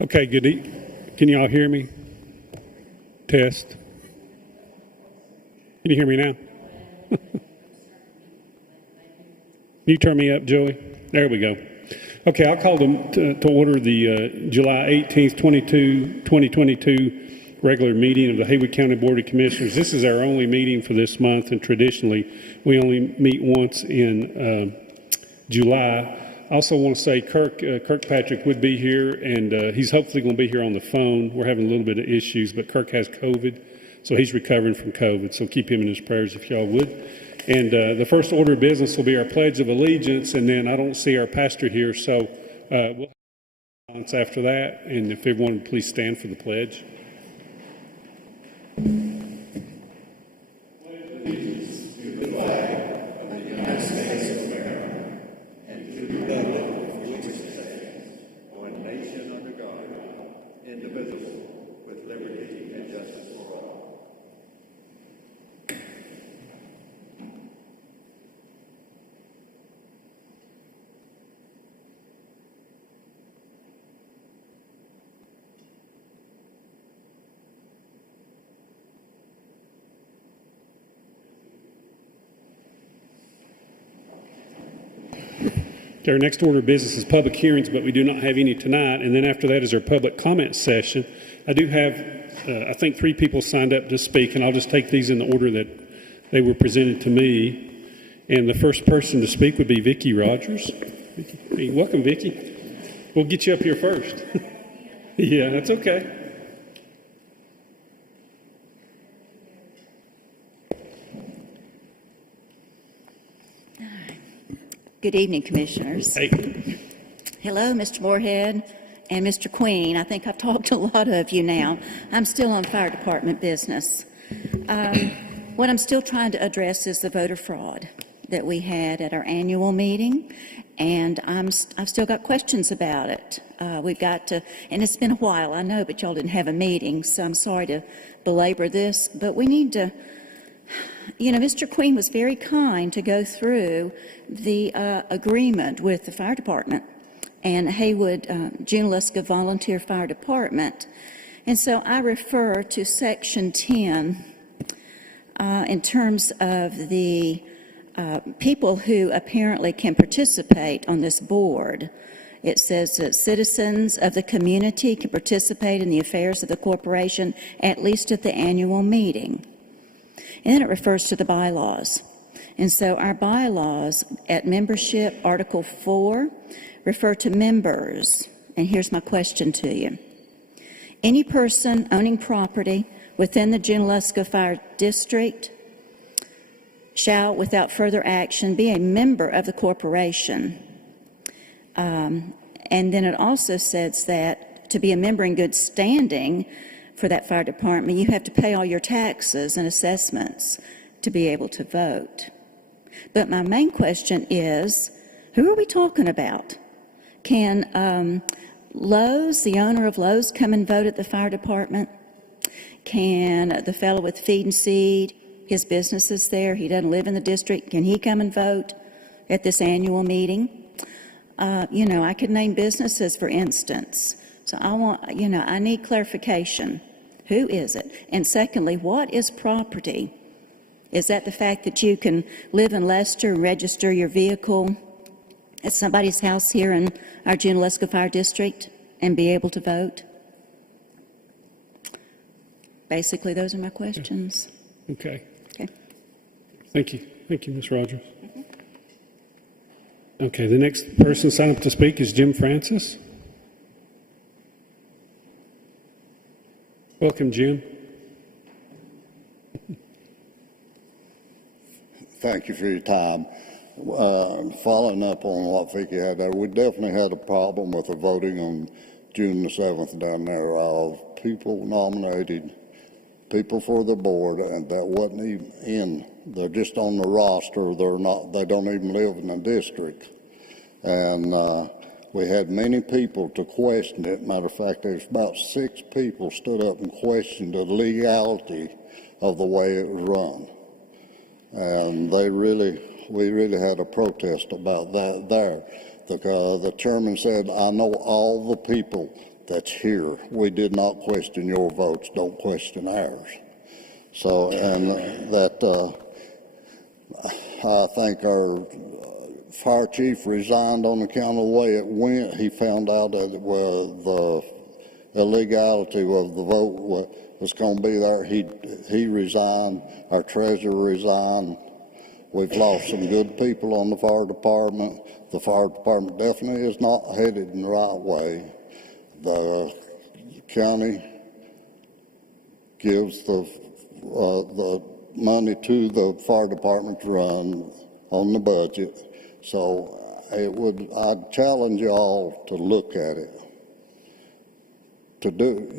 Okay, can you all hear me? Test. Can you hear me now? Can you turn me up, Joey? There we go. Okay, I'll call them to order the July 18th, 2022 regular meeting of the Haywood County Board of Commissioners. This is our only meeting for this month, and traditionally we only meet once in July. I also want to say Kirkpatrick would be here, and he's hopefully going to be here on the phone. We're having a little bit of issues, but Kirk has COVID, so he's recovering from COVID, so keep him in his prayers if y'all would. And the first order of business will be our Pledge of Allegiance, and then I don't see our pastor here, so we'll have after that, and if everyone would please stand for the pledge. Our next order of business is public hearings, but we do not have any tonight. And then after that is our public comment session. I do have, I think, 3 people signed up to speak, and I'll just take these in the order that they were presented to me. And the first person to speak would be Vicki Rogers. Hey, welcome, Vicki. We'll get you up here first. Yeah, that's okay. Good evening, Commissioners. Hey. Hello, Mr. Moorhead and Mr. Queen. I think I've talked to a lot of you now. I'm still on fire department business. What I'm still trying to address is the voter fraud that we had at our annual meeting, and I've still got questions about it. We've got to, and it's been a while, I know, but y'all didn't have a meeting, so I'm sorry to belabor this, but we need to. You know, Mr. Queen was very kind to go through the agreement with the fire department and Haywood Junaluska Volunteer Fire Department. And so I refer to Section 10 in terms of the people who apparently can participate on this board. It says that citizens of the community can participate in the affairs of the corporation at least at the annual meeting. And then it refers to the bylaws. And so our bylaws at membership, Article 4, refer to members. And here's my question to you. Any person owning property within the Junaluska Fire District shall, without further action, be a member of the corporation. And then it also says that to be a member in good standing for that fire department, you have to pay all your taxes and assessments to be able to vote. But my main question is, who are we talking about? Can Lowe's, the owner of Lowe's, come and vote at the fire department? Can the fellow with Feed and Seed, his business is there, he doesn't live in the district, can he come and vote at this annual meeting? You know, I could name businesses, for instance. So I want, you know, I need clarification. Who is it? And secondly, what is property? Is that the fact that you can live in Leicester and register your vehicle at somebody's house here in our Junaluska Fire District and be able to vote? Basically, those are my questions. Okay. Okay. Thank you. Thank you, Ms. Rogers. Okay, the next person signed up to speak is Jim Francis. Welcome, Jim. Thank you for your time. Following up on what Vicky had there, we definitely had a problem with the voting on June the 7th down there of people nominated people for the board and that wasn't even in. They're just on the roster. They don't even live in the district. And we had many people to question it. Matter of fact, there's about 6 people stood up and questioned the legality of the way it was run. And we really had a protest about that there. The chairman said, I know all the people that's here. We did not question your votes. Don't question ours. So, and that I think our fire chief resigned on account of the way it went. He found out that the illegality of the vote was going to be there. He resigned. Our treasurer resigned. We've lost some good people on the fire department. The fire department definitely is not headed in the right way. The county gives the money to the fire department to run on the budget. So I'd challenge y'all to look at it. To do,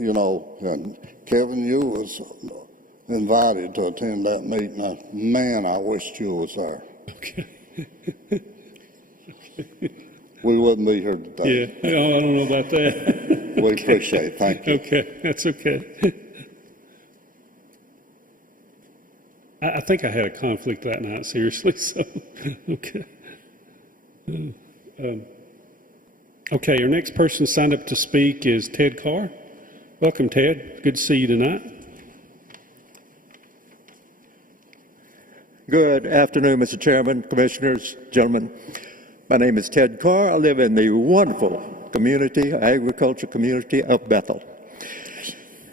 and Kevin, you was invited to attend that meeting. Man, I wished you was there. Okay. We wouldn't be here today. Yeah, I don't know about that. We appreciate it. Thank you. Okay, that's okay. I think I had a conflict that night, seriously, so, okay. Okay, our next person signed up to speak is Ted Carr. Welcome, Ted. Good to see you tonight. Good afternoon, Mr. Chairman, Commissioners, gentlemen. My name is Ted Carr. I live in the wonderful agriculture community of Bethel.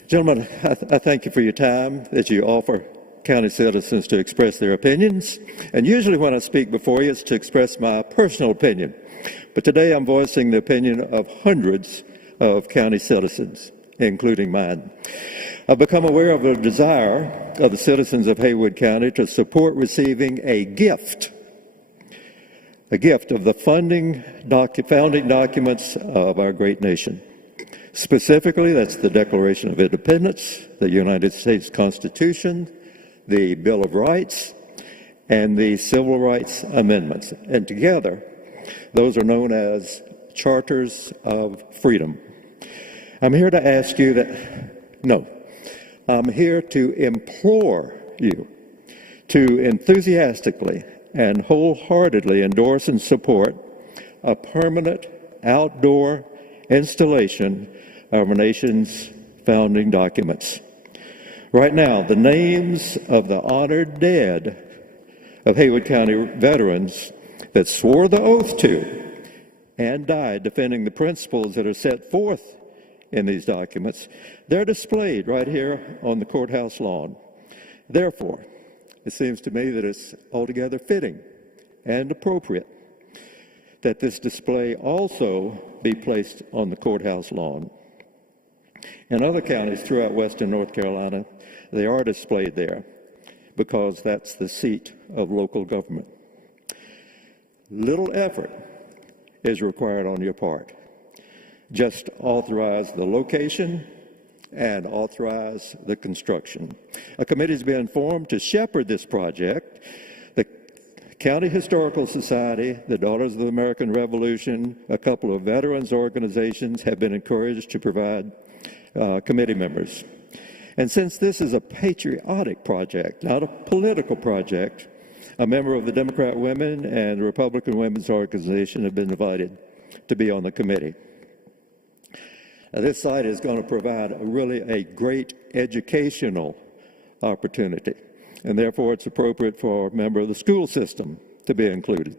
Gentlemen, I thank you for your time that you offer county citizens to express their opinions. And usually when I speak before you, it's to express my personal opinion. But today I'm voicing the opinion of hundreds of county citizens, including mine. I've become aware of the desire of the citizens of Haywood County to support receiving a gift of the founding documents of our great nation. Specifically, that's the Declaration of Independence, the United States Constitution, the Bill of Rights, and the Civil Rights Amendments. And together, those are known as Charters of Freedom. I'm here to ask you I'm here to implore you to enthusiastically and wholeheartedly endorse and support a permanent outdoor installation of our nation's founding documents. Right now, the names of the honored dead of Haywood County veterans that swore the oath to and died defending the principles that are set forth in these documents, they're displayed right here on the courthouse lawn. Therefore, it seems to me that it's altogether fitting and appropriate that this display also be placed on the courthouse lawn. In other counties throughout western North Carolina, they are displayed there because that's the seat of local government. Little effort is required on your part. Just authorize the location and authorize the construction. A committee has been formed to shepherd this project. The County Historical Society, the Daughters of the American Revolution, a couple of veterans organizations have been encouraged to provide committee members. And since this is a patriotic project, not a political project, a member of the Democrat Women and the Republican Women's Organization have been invited to be on the committee. This site is going to provide a great educational opportunity, and therefore it's appropriate for a member of the school system to be included.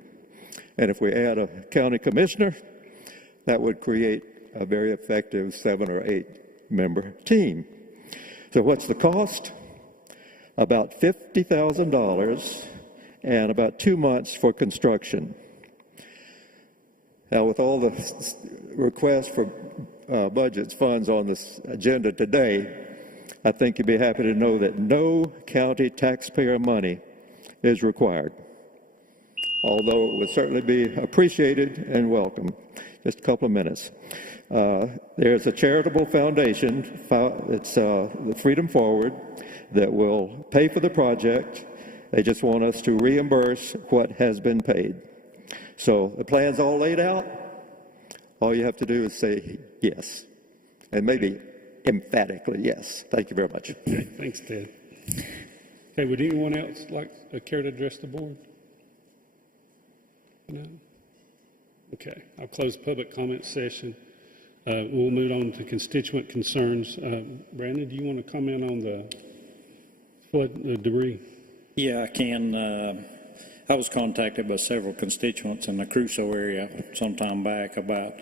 And if we add a county commissioner, that would create a very effective 7 or 8 member team. So what's the cost? About $50,000 and about 2 months for construction. Now, with all the requests for budgets, funds on this agenda today, I think you'd be happy to know that no county taxpayer money is required. although it would certainly be appreciated and welcome. Just a couple of minutes. There's a charitable foundation, it's the Freedom Forward, that will pay for the project. They just want us to reimburse what has been paid. So the plan's all laid out. All you have to do is say yes, and maybe emphatically yes. Thank you very much. Okay, thanks, Ted. Okay, would anyone else care to address the board? No? Okay, I'll close the public comment session. We'll move on to constituent concerns. Brandon, do you want to comment on the flood debris? Yeah, I can. I was contacted by several constituents in the Crusoe area some time back about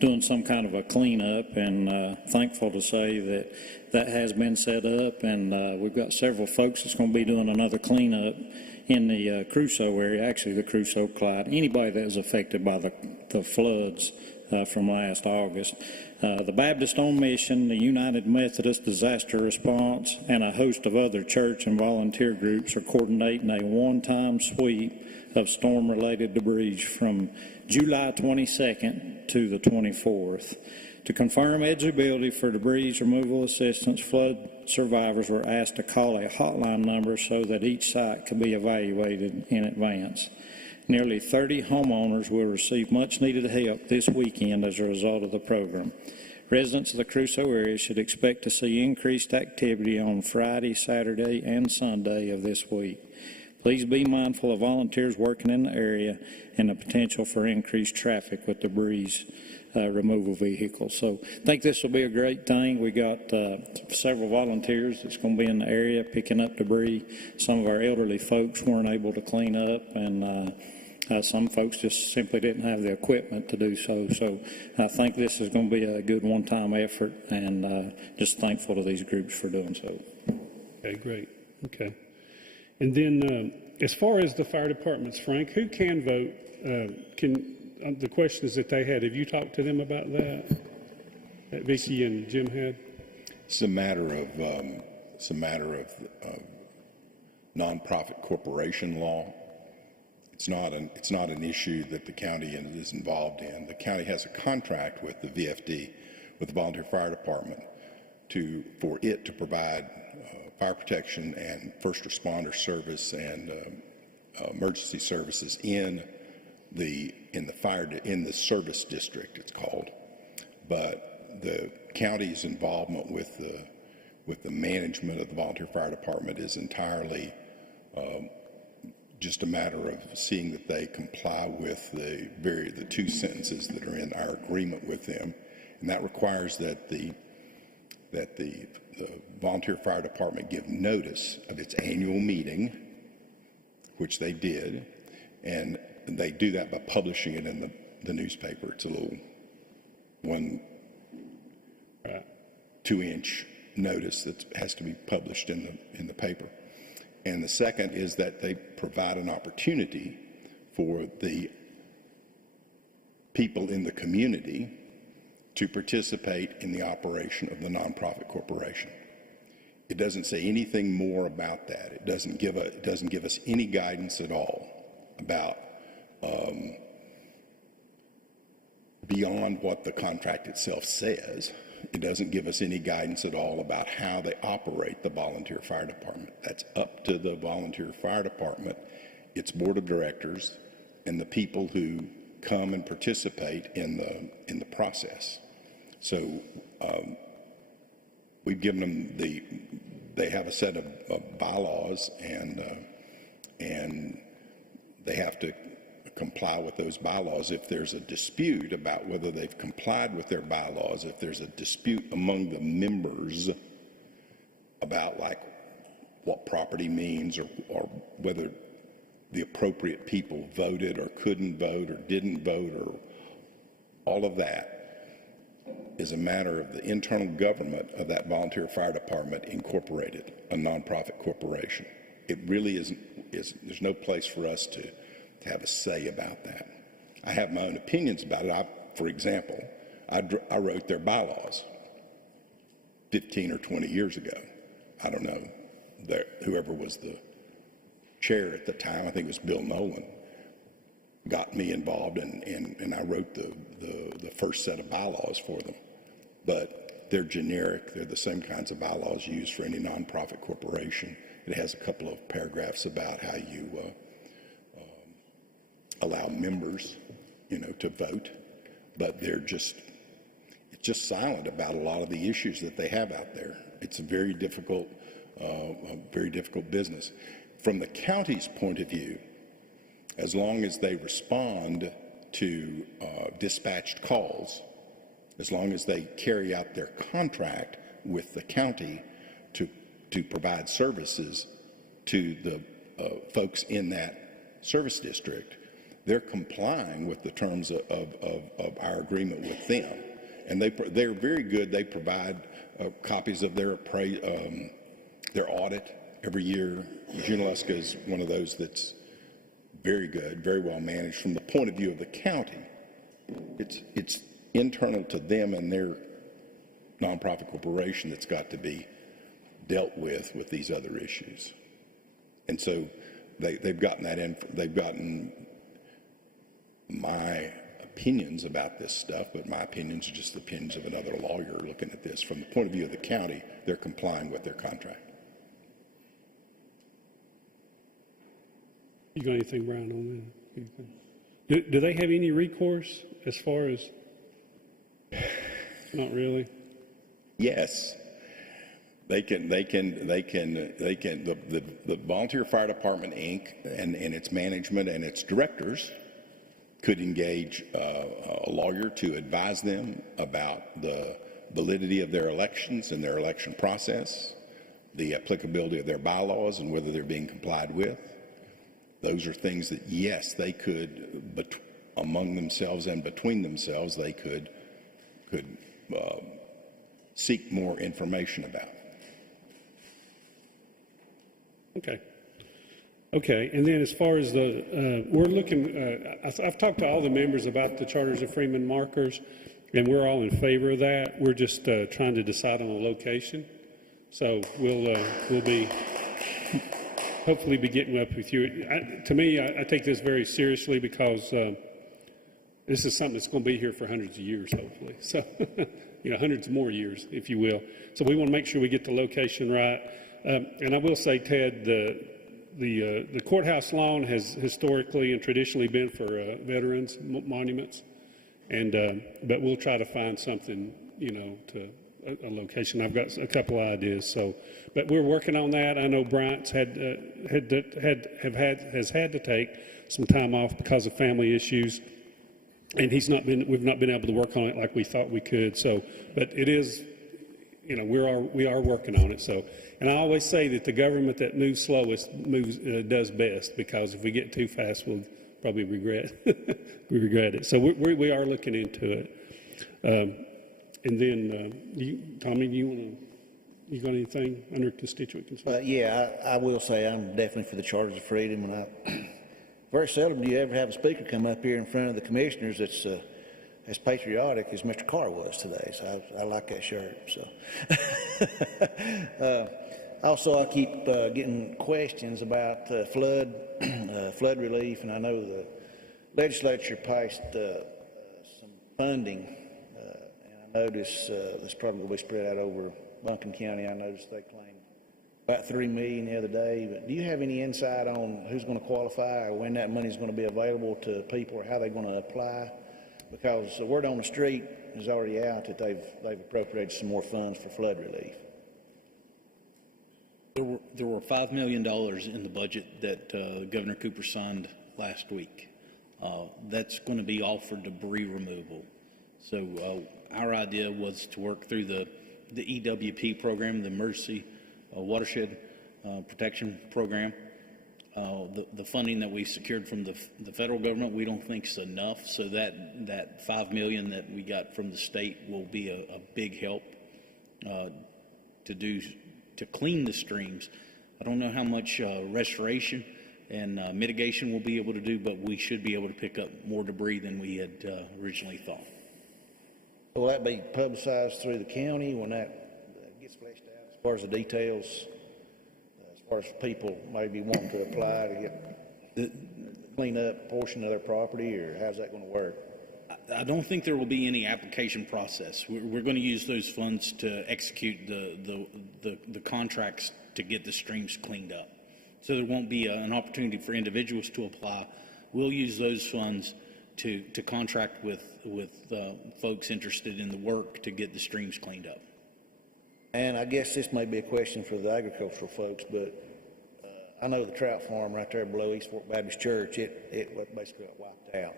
doing some kind of a cleanup, and thankful to say that that has been set up, and we've got several folks that's going to be doing another cleanup in the Crusoe area, actually the Crusoe Clyde, anybody that was affected by the floods from last August. The Baptist on Mission, the United Methodist Disaster Response, and a host of other church and volunteer groups are coordinating a one-time sweep of storm-related debris from July 22nd to the 24th. To confirm eligibility for debris removal assistance, flood survivors were asked to call a hotline number so that each site could be evaluated in advance. Nearly 30 homeowners will receive much-needed help this weekend as a result of the program. Residents of the Crusoe area should expect to see increased activity on Friday, Saturday, and Sunday of this week. Please be mindful of volunteers working in the area and the potential for increased traffic with debris removal vehicles. So I think this will be a great thing. We got several volunteers that's going to be in the area picking up debris. Some of our elderly folks weren't able to clean up, and some folks just simply didn't have the equipment to do so. So I think this is going to be a good one-time effort, and just thankful to these groups for doing so. Okay, great. Okay. And then as far as the fire departments, Frank, who can vote? The questions that they had, have you talked to them about that Vicky and Jim had? It's a matter of nonprofit corporation law. It's not an issue that the county is involved in. The county has a contract with the VFD, with the Volunteer Fire Department, for it to provide fire protection and first responder service and emergency services in the service district, it's called. But the county's involvement with the management of the Volunteer Fire Department is entirely just a matter of seeing that they comply with the two sentences that are in our agreement with them, and that requires that the Volunteer Fire Department give notice of its annual meeting, which they did, and they do that by publishing it in the newspaper. It's a little 2-inch notice that has to be published in the paper. And the second is that they provide an opportunity for the people in the community to participate in the operation of the nonprofit corporation. It doesn't say anything more about that. It doesn't give us any guidance at all about beyond what the contract itself says. It doesn't give us any guidance at all about how they operate the volunteer fire department. That's up to the volunteer fire department, its board of directors, and the people who come and participate in the process. So we've given them they have a set of bylaws, and they have to comply with those bylaws. If there's a dispute about whether they've complied with their bylaws, if there's a dispute among the members about like what property means, or whether the appropriate people voted or couldn't vote or didn't vote, or all of that is a matter of the internal government of that volunteer fire department incorporated, a nonprofit corporation. It really there's no place for us to have a say about that. I have my own opinions about it. For example, I wrote their bylaws 15 or 20 years ago. I don't know, whoever was the chair at the time, I think it was Bill Nolan, got me involved, and I wrote the first set of bylaws for them. But they're generic. They're the same kinds of bylaws used for any nonprofit corporation. It has a couple of paragraphs about how you allow members, to vote, but it's just silent about a lot of the issues that they have out there. It's a very difficult business. From the county's point of view, as long as they respond to dispatched calls, as long as they carry out their contract with the county to provide services to the folks in that service district, they're complying with the terms of our agreement with them. And they're very good. They provide copies of their audit every year. Junaluska is one of those that's very good, very well managed from the point of view of the county. It's internal to them and their nonprofit corporation that's got to be dealt with these other issues. And so they've gotten my opinions about this stuff, but my opinions are just the opinions of another lawyer looking at this. From the point of view of the county, they're complying with their contract. You got anything, Brian, on that? Do they have any recourse as far as? Not really. Yes. The Volunteer Fire Department, Inc. and its management and its directors could engage a lawyer to advise them about the validity of their elections and their election process, the applicability of their bylaws and whether they're being complied with. Those are things that, yes, they could, among themselves and between themselves, they could seek more information about. Okay, and then as far as we're looking, I've talked to all the members about the Charters of Freeman markers, and we're all in favor of that. We're just trying to decide on a location. So we'll be hopefully be getting up with you. To me, I take this very seriously because this is something that's going to be here for hundreds of years, hopefully. So, hundreds more years, if you will. So we want to make sure we get the location right. And I will say, Ted, the courthouse lawn has historically and traditionally been for veterans monuments, and but we'll try to find something, to a location. I've got a couple of ideas. So, but we're working on that. I know Bryant's has had to take some time off because of family issues, and we've not been able to work on it like we thought we could. So, but it is. We are working on it. So, and I always say that the government that moves slowest does best, because if we get too fast, we'll probably regret it. So we are looking into it. And then, Tommy, you got anything under constituent concern? Yeah, I will say I'm definitely for the Charters of Freedom. And very seldom do you ever have a speaker come up here in front of the commissioners that's as patriotic as Mr. Carr was today, so I like that shirt. So, also, I keep getting questions about flood relief, and I know the legislature passed some funding, and I notice this probably will be spread out over Buncombe County. I noticed they claimed about $3 million the other day. But do you have any insight on who's going to qualify, or when that money is going to be available to people, or how they're going to apply? Because the word on the street is already out that they've appropriated some more funds for flood relief. There were $5 million in the budget that Governor Cooper signed last week. That's going to be all for debris removal. So our idea was to work through the EWP program, the Emergency Watershed Protection Program. The funding that we secured from the federal government, we don't think is enough. So that $5 million that we got from the state will be a big help to clean the streams. I don't know how much restoration and mitigation we'll be able to do, but we should be able to pick up more debris than we had originally thought. Will that be publicized through the county when that gets fleshed out as far as the details? As far as people maybe wanting to apply to get clean up a portion of their property, or how's that gonna work? I don't think there will be any application process. We're going to use those funds to execute the contracts to get the streams cleaned up. So there won't be an opportunity for individuals to apply. We'll use those funds to contract with folks interested in the work to get the streams cleaned up. And I guess this may be a question for the agricultural folks, but I know the trout farm right there below East Fork Baptist Church, it basically got wiped out.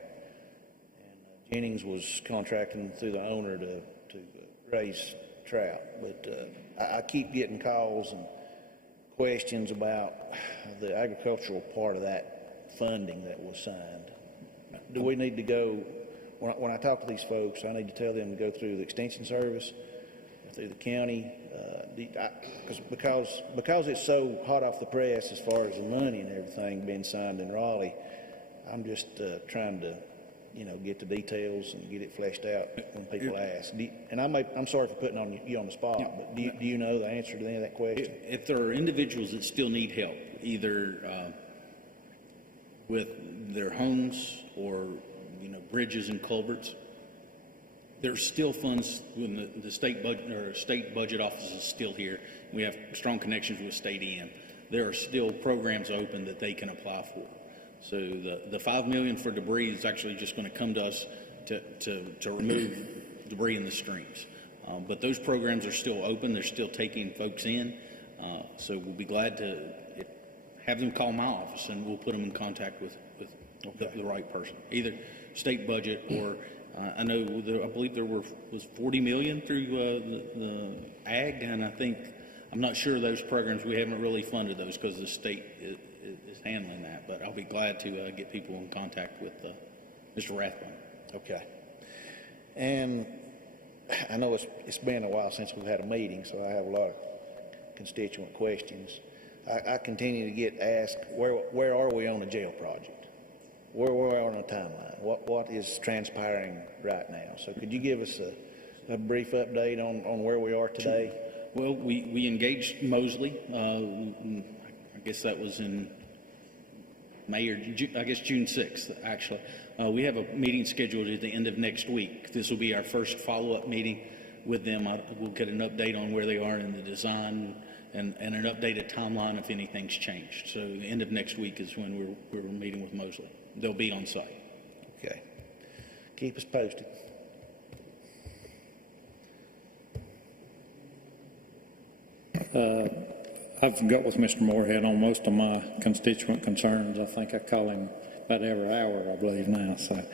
And Jennings was contracting through the owner to raise trout. But I keep getting calls and questions about the agricultural part of that funding that was signed. Do we need to go, when I talk to these folks, I need to tell them to go through the extension service, through the county, because it's so hot off the press as far as the money and everything being signed in Raleigh. I'm just trying to, get the details and get it fleshed out when people ask. I'm sorry for putting you on the spot, but do you know the answer to any of that question? If there are individuals that still need help, either with their homes or bridges and culverts, there's still funds when the state budget or state budget office is still here. We have strong connections with state EM. There are still programs open that they can apply for. So the $5 million for debris is actually just going to come to us to remove debris in the streams. But those programs are still open. They're still taking folks in. So we'll be glad to have them call my office, and we'll put them in contact with the right person, either state budget or. I believe there was $40 million through the ag, and I'm not sure those programs, we haven't really funded those because the state is handling that, but I'll be glad to get people in contact with Mr. Rathbone. Okay. And I know it's been a while since we've had a meeting, so I have a lot of constituent questions. I continue to get asked, where are we on the jail project? Where we are on the timeline? What is transpiring right now? So could you give us a brief update on where we are today? Well, we engaged Mosley. I guess that was in May or June 6th, actually. We have a meeting scheduled at the end of next week. This will be our first follow-up meeting with them. We'll get an update on where they are in the design and an updated timeline if anything's changed. So the end of next week is when we're meeting with Mosley. They'll be on site. Okay. Keep us posted. I've got with Mr. Moorhead on most of my constituent concerns. I think I call him about every hour, I believe now, so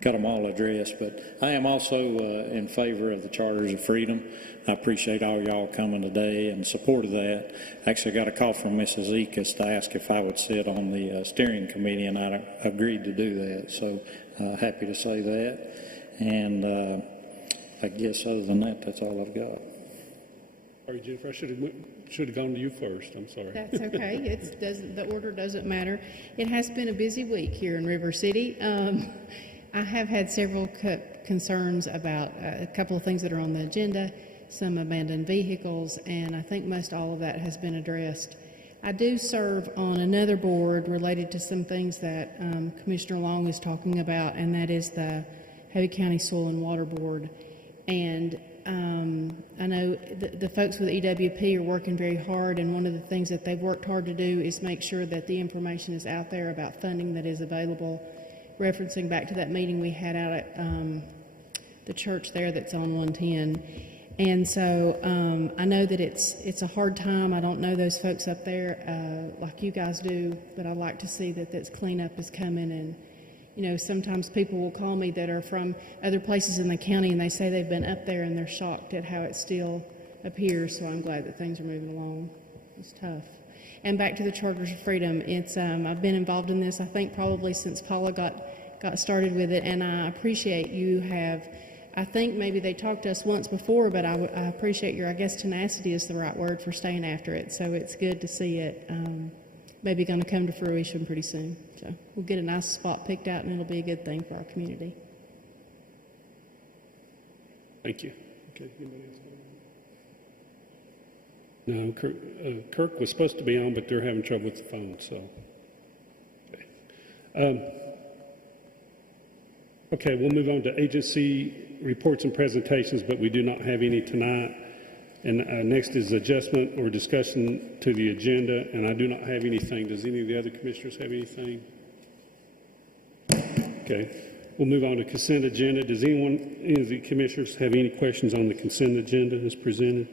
got them all addressed. But I am also in favor of the Charters of Freedom. I appreciate all y'all coming today in support of that. I actually got a call from Mrs. Ekus to ask if I would sit on the steering committee, and I agreed to do that. So happy to say that. And I guess other than that, that's all I've got. Sorry, Jennifer, I should have gone to you first. I'm sorry. That's okay. The order doesn't matter. It has been a busy week here in River City. I have had several concerns about a couple of things that are on the agenda, some abandoned vehicles, and I think most all of that has been addressed. I do serve on another board related to some things that Commissioner Long is talking about, and that is the Haywood County Soil and Water Board. And I know the folks with EWP are working very hard, and one of the things that they've worked hard to do is make sure that the information is out there about funding that is available, referencing back to that meeting we had out at the church there that's on 110. And so I know that it's a hard time. I don't know those folks up there like you guys do, but I like to see that this cleanup is coming. And sometimes people will call me that are from other places in the county, and they say they've been up there and they're shocked at how it still appears. So I'm glad that things are moving along. It's tough. And back to the Charters of Freedom, it's I've been involved in this, I think, probably since Paula got started with it, and I appreciate you have. I think maybe they talked to us once before, but I appreciate your, I guess tenacity is the right word for staying after it. So it's good to see it maybe going to come to fruition pretty soon. So we'll get a nice spot picked out, and it'll be a good thing for our community. Thank you. Okay, anybody else? No, Kirk was supposed to be on, but they're having trouble with the phone, so. Okay. Okay, we'll move on to agency reports and presentations, but we do not have any tonight. And next is adjustment or discussion to the agenda, and I do not have anything. Does any of the other commissioners have anything? Okay, we'll move on to consent agenda. Does any of the commissioners have any questions on the consent agenda as presented?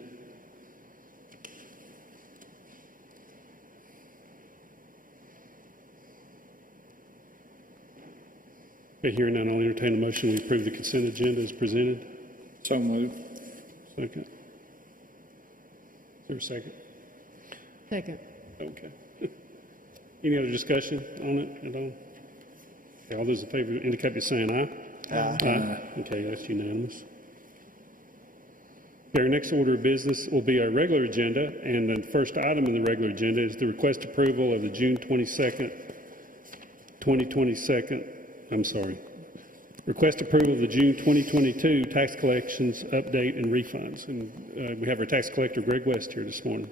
Okay, hearing none, I'll entertain a motion to approve the consent agenda as presented. So moved. Second. Is there a second? Second. Okay. Any other discussion on it at all? Okay, all those in favor indicate by saying aye. Aye. Okay, that's unanimous. Okay, our next order of business will be our regular agenda, and the first item in the regular agenda is the request approval of the June 22nd, 2022. Request approval of the June 2022 tax collections update and refunds. And we have our tax collector, Greg West, here this morning,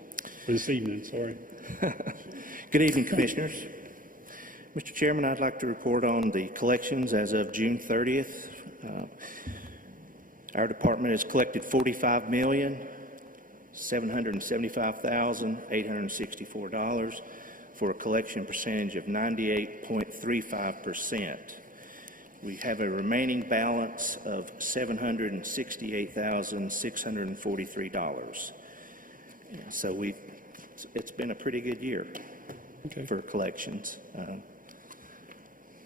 or this evening, sorry. Good evening, Commissioners. Mr. Chairman, I'd like to report on the collections as of June 30th. Our department has collected $45,775,864 for a collection percentage of 98.35%. We have a remaining balance of $768,643. So it's been a pretty good year for collections.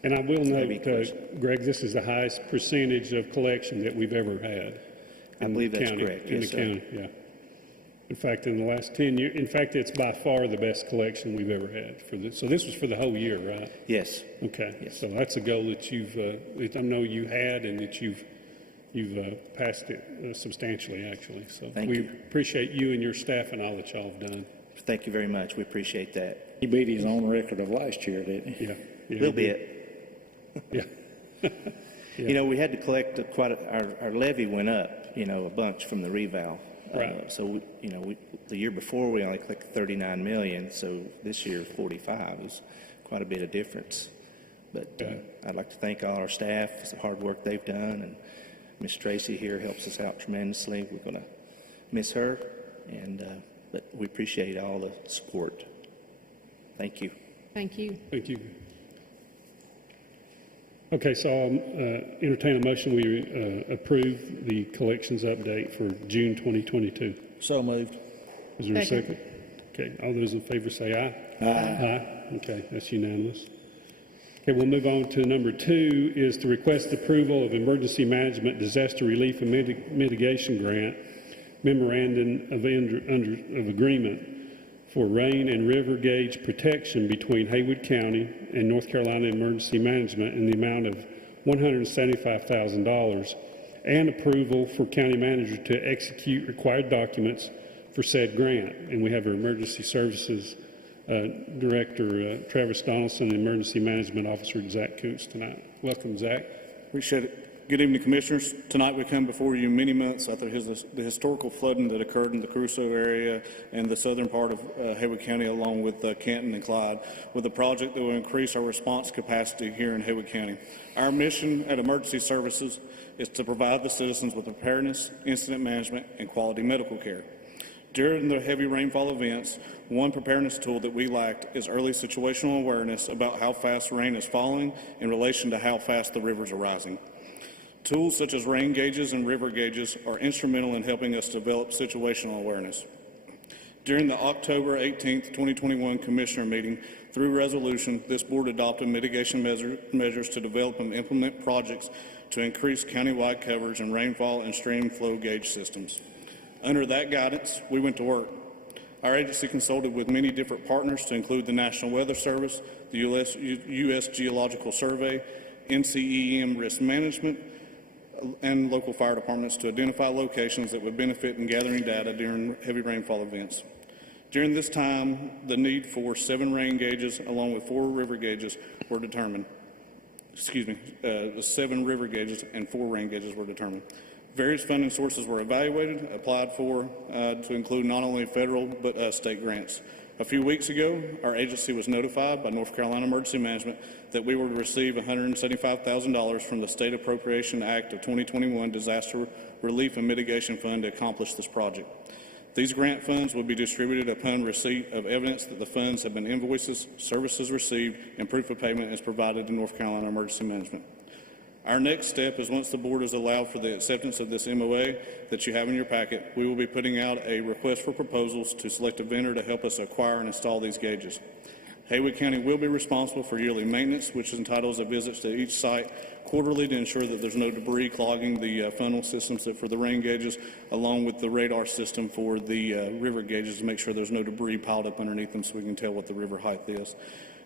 And I will note, Greg, this is the highest percentage of collection that we've ever had. I believe that's correct. In the county, yeah. In fact, in the last 10 years, in fact, it's by far the best collection we've ever had for this. So this was for the whole year, right? Yes. Okay. Yes. So that's a goal that I know you had, and that you've passed it substantially, actually. So we appreciate you and your staff and all that y'all have done. Thank you very much. We appreciate that. He beat his own record of last year, didn't he? Yeah. A little bit. Yeah. You know, we had to collect our levy went up, a bunch from the reval. Right. So, the year before we only collected 39 million, so this year 45 is quite a bit of difference. But I'd like to thank all our staff for the hard work they've done, and Miss Tracy here helps us out tremendously. We're going to miss her, but we appreciate all the support. Thank you. Thank you. Thank you. Okay, so I'll entertain a motion. We approve the collections update for June 2022. So moved. Is there a second? Okay, all those in favor say aye. Aye. Okay, that's unanimous. Okay, we'll move on to number 2 is to request approval of Emergency Management Disaster Relief and Mitigation Grant Memorandum of Agreement for rain and river gauge protection between Haywood County and North Carolina Emergency Management in the amount of $175,000, and approval for county manager to execute required documents for said grant. And we have our Emergency Services Director, Travis Donaldson, and Emergency Management Officer, Zach Kuntz, tonight. Welcome, Zach. Appreciate it. Good evening, Commissioners. Tonight we come before you many months after the historical flooding that occurred in the Crusoe area and the southern part of Haywood County, along with Canton and Clyde, with a project that will increase our response capacity here in Haywood County. Our mission at Emergency Services is to provide the citizens with preparedness, incident management, and quality medical care. During the heavy rainfall events, one preparedness tool that we lacked is early situational awareness about how fast rain is falling in relation to how fast the rivers are rising. Tools such as rain gauges and river gauges are instrumental in helping us develop situational awareness. During the October 18th, 2021 Commissioner meeting, through resolution, this board adopted mitigation measures to develop and implement projects to increase countywide coverage and rainfall and stream flow gauge systems. Under that guidance, we went to work. Our agency consulted with many different partners to include the National Weather Service, the U.S. Geological Survey, NCEM Risk Management, and local fire departments to identify locations that would benefit in gathering data during heavy rainfall events. During this time, the need for 7 rain gauges along with 4 river gauges were determined. 7 river gauges and 4 rain gauges were determined. Various funding sources were evaluated, applied for to include not only federal but state grants. A few weeks ago, our agency was notified by North Carolina Emergency Management that we were to receive $175,000 from the State Appropriation Act of 2021 Disaster Relief and Mitigation Fund to accomplish this project. These grant funds will be distributed upon receipt of evidence that the funds have been invoices, services received, and proof of payment is provided to North Carolina Emergency Management. Our next step is, once the board has allowed for the acceptance of this MOA that you have in your packet, we will be putting out a request for proposals to select a vendor to help us acquire and install these gauges. Haywood County will be responsible for yearly maintenance, which entitles a visit to each site quarterly to ensure that there's no debris clogging the funnel systems for the rain gauges, along with the radar system for the river gauges to make sure there's no debris piled up underneath them so we can tell what the river height is.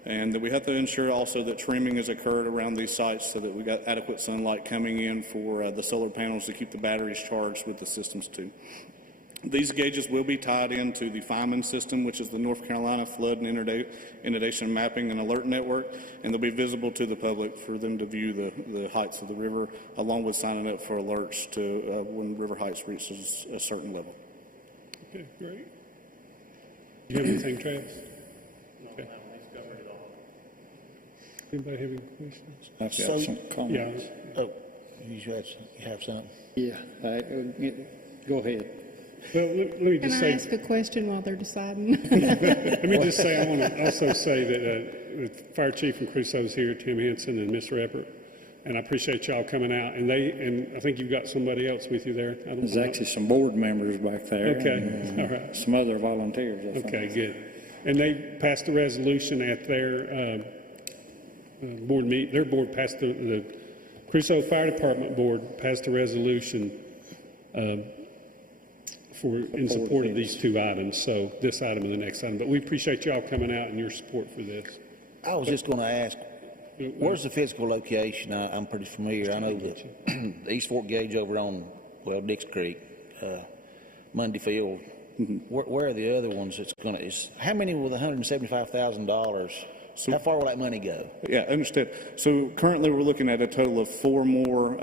And that we have to ensure also that trimming has occurred around these sites so that we got adequate sunlight coming in for the solar panels to keep the batteries charged with the systems too. These gauges will be tied into the Freeman system, which is the North Carolina Flood and Inundation Mapping and Alert Network, and they'll be visible to the public for them to view the heights of the river, along with signing up for alerts to when river heights reaches a certain level. Okay, great. You have anything, Travis? Okay. Anybody have any questions? I've got So- some comments. Yeah. Oh, you have something? Yeah, go ahead. Well, let me Can just I say, ask a question while they're deciding? let me just say, I want to also say that the Fire Chief from Crusoe's here, Tim Henson and Mr. Eppert, and I appreciate y'all coming out. And I think you've got somebody else with you there. I don't There's know. actually some board members back there. Okay, and, all right. Some other volunteers, I think. Okay, good. And they passed a resolution at their board meet. Their board passed the Crusoe Fire Department board passed a resolution in support of these two items. So this item and the next item. But we appreciate y'all coming out and your support for this. I was just going to ask, where's the physical location? I'm pretty familiar. I know that the East Fork gauge over on, Dix Creek, Monday Field. Where are the other ones that's going to, how many with $175,000? How far will that money go? Yeah, understood. So currently we're looking at a total of four more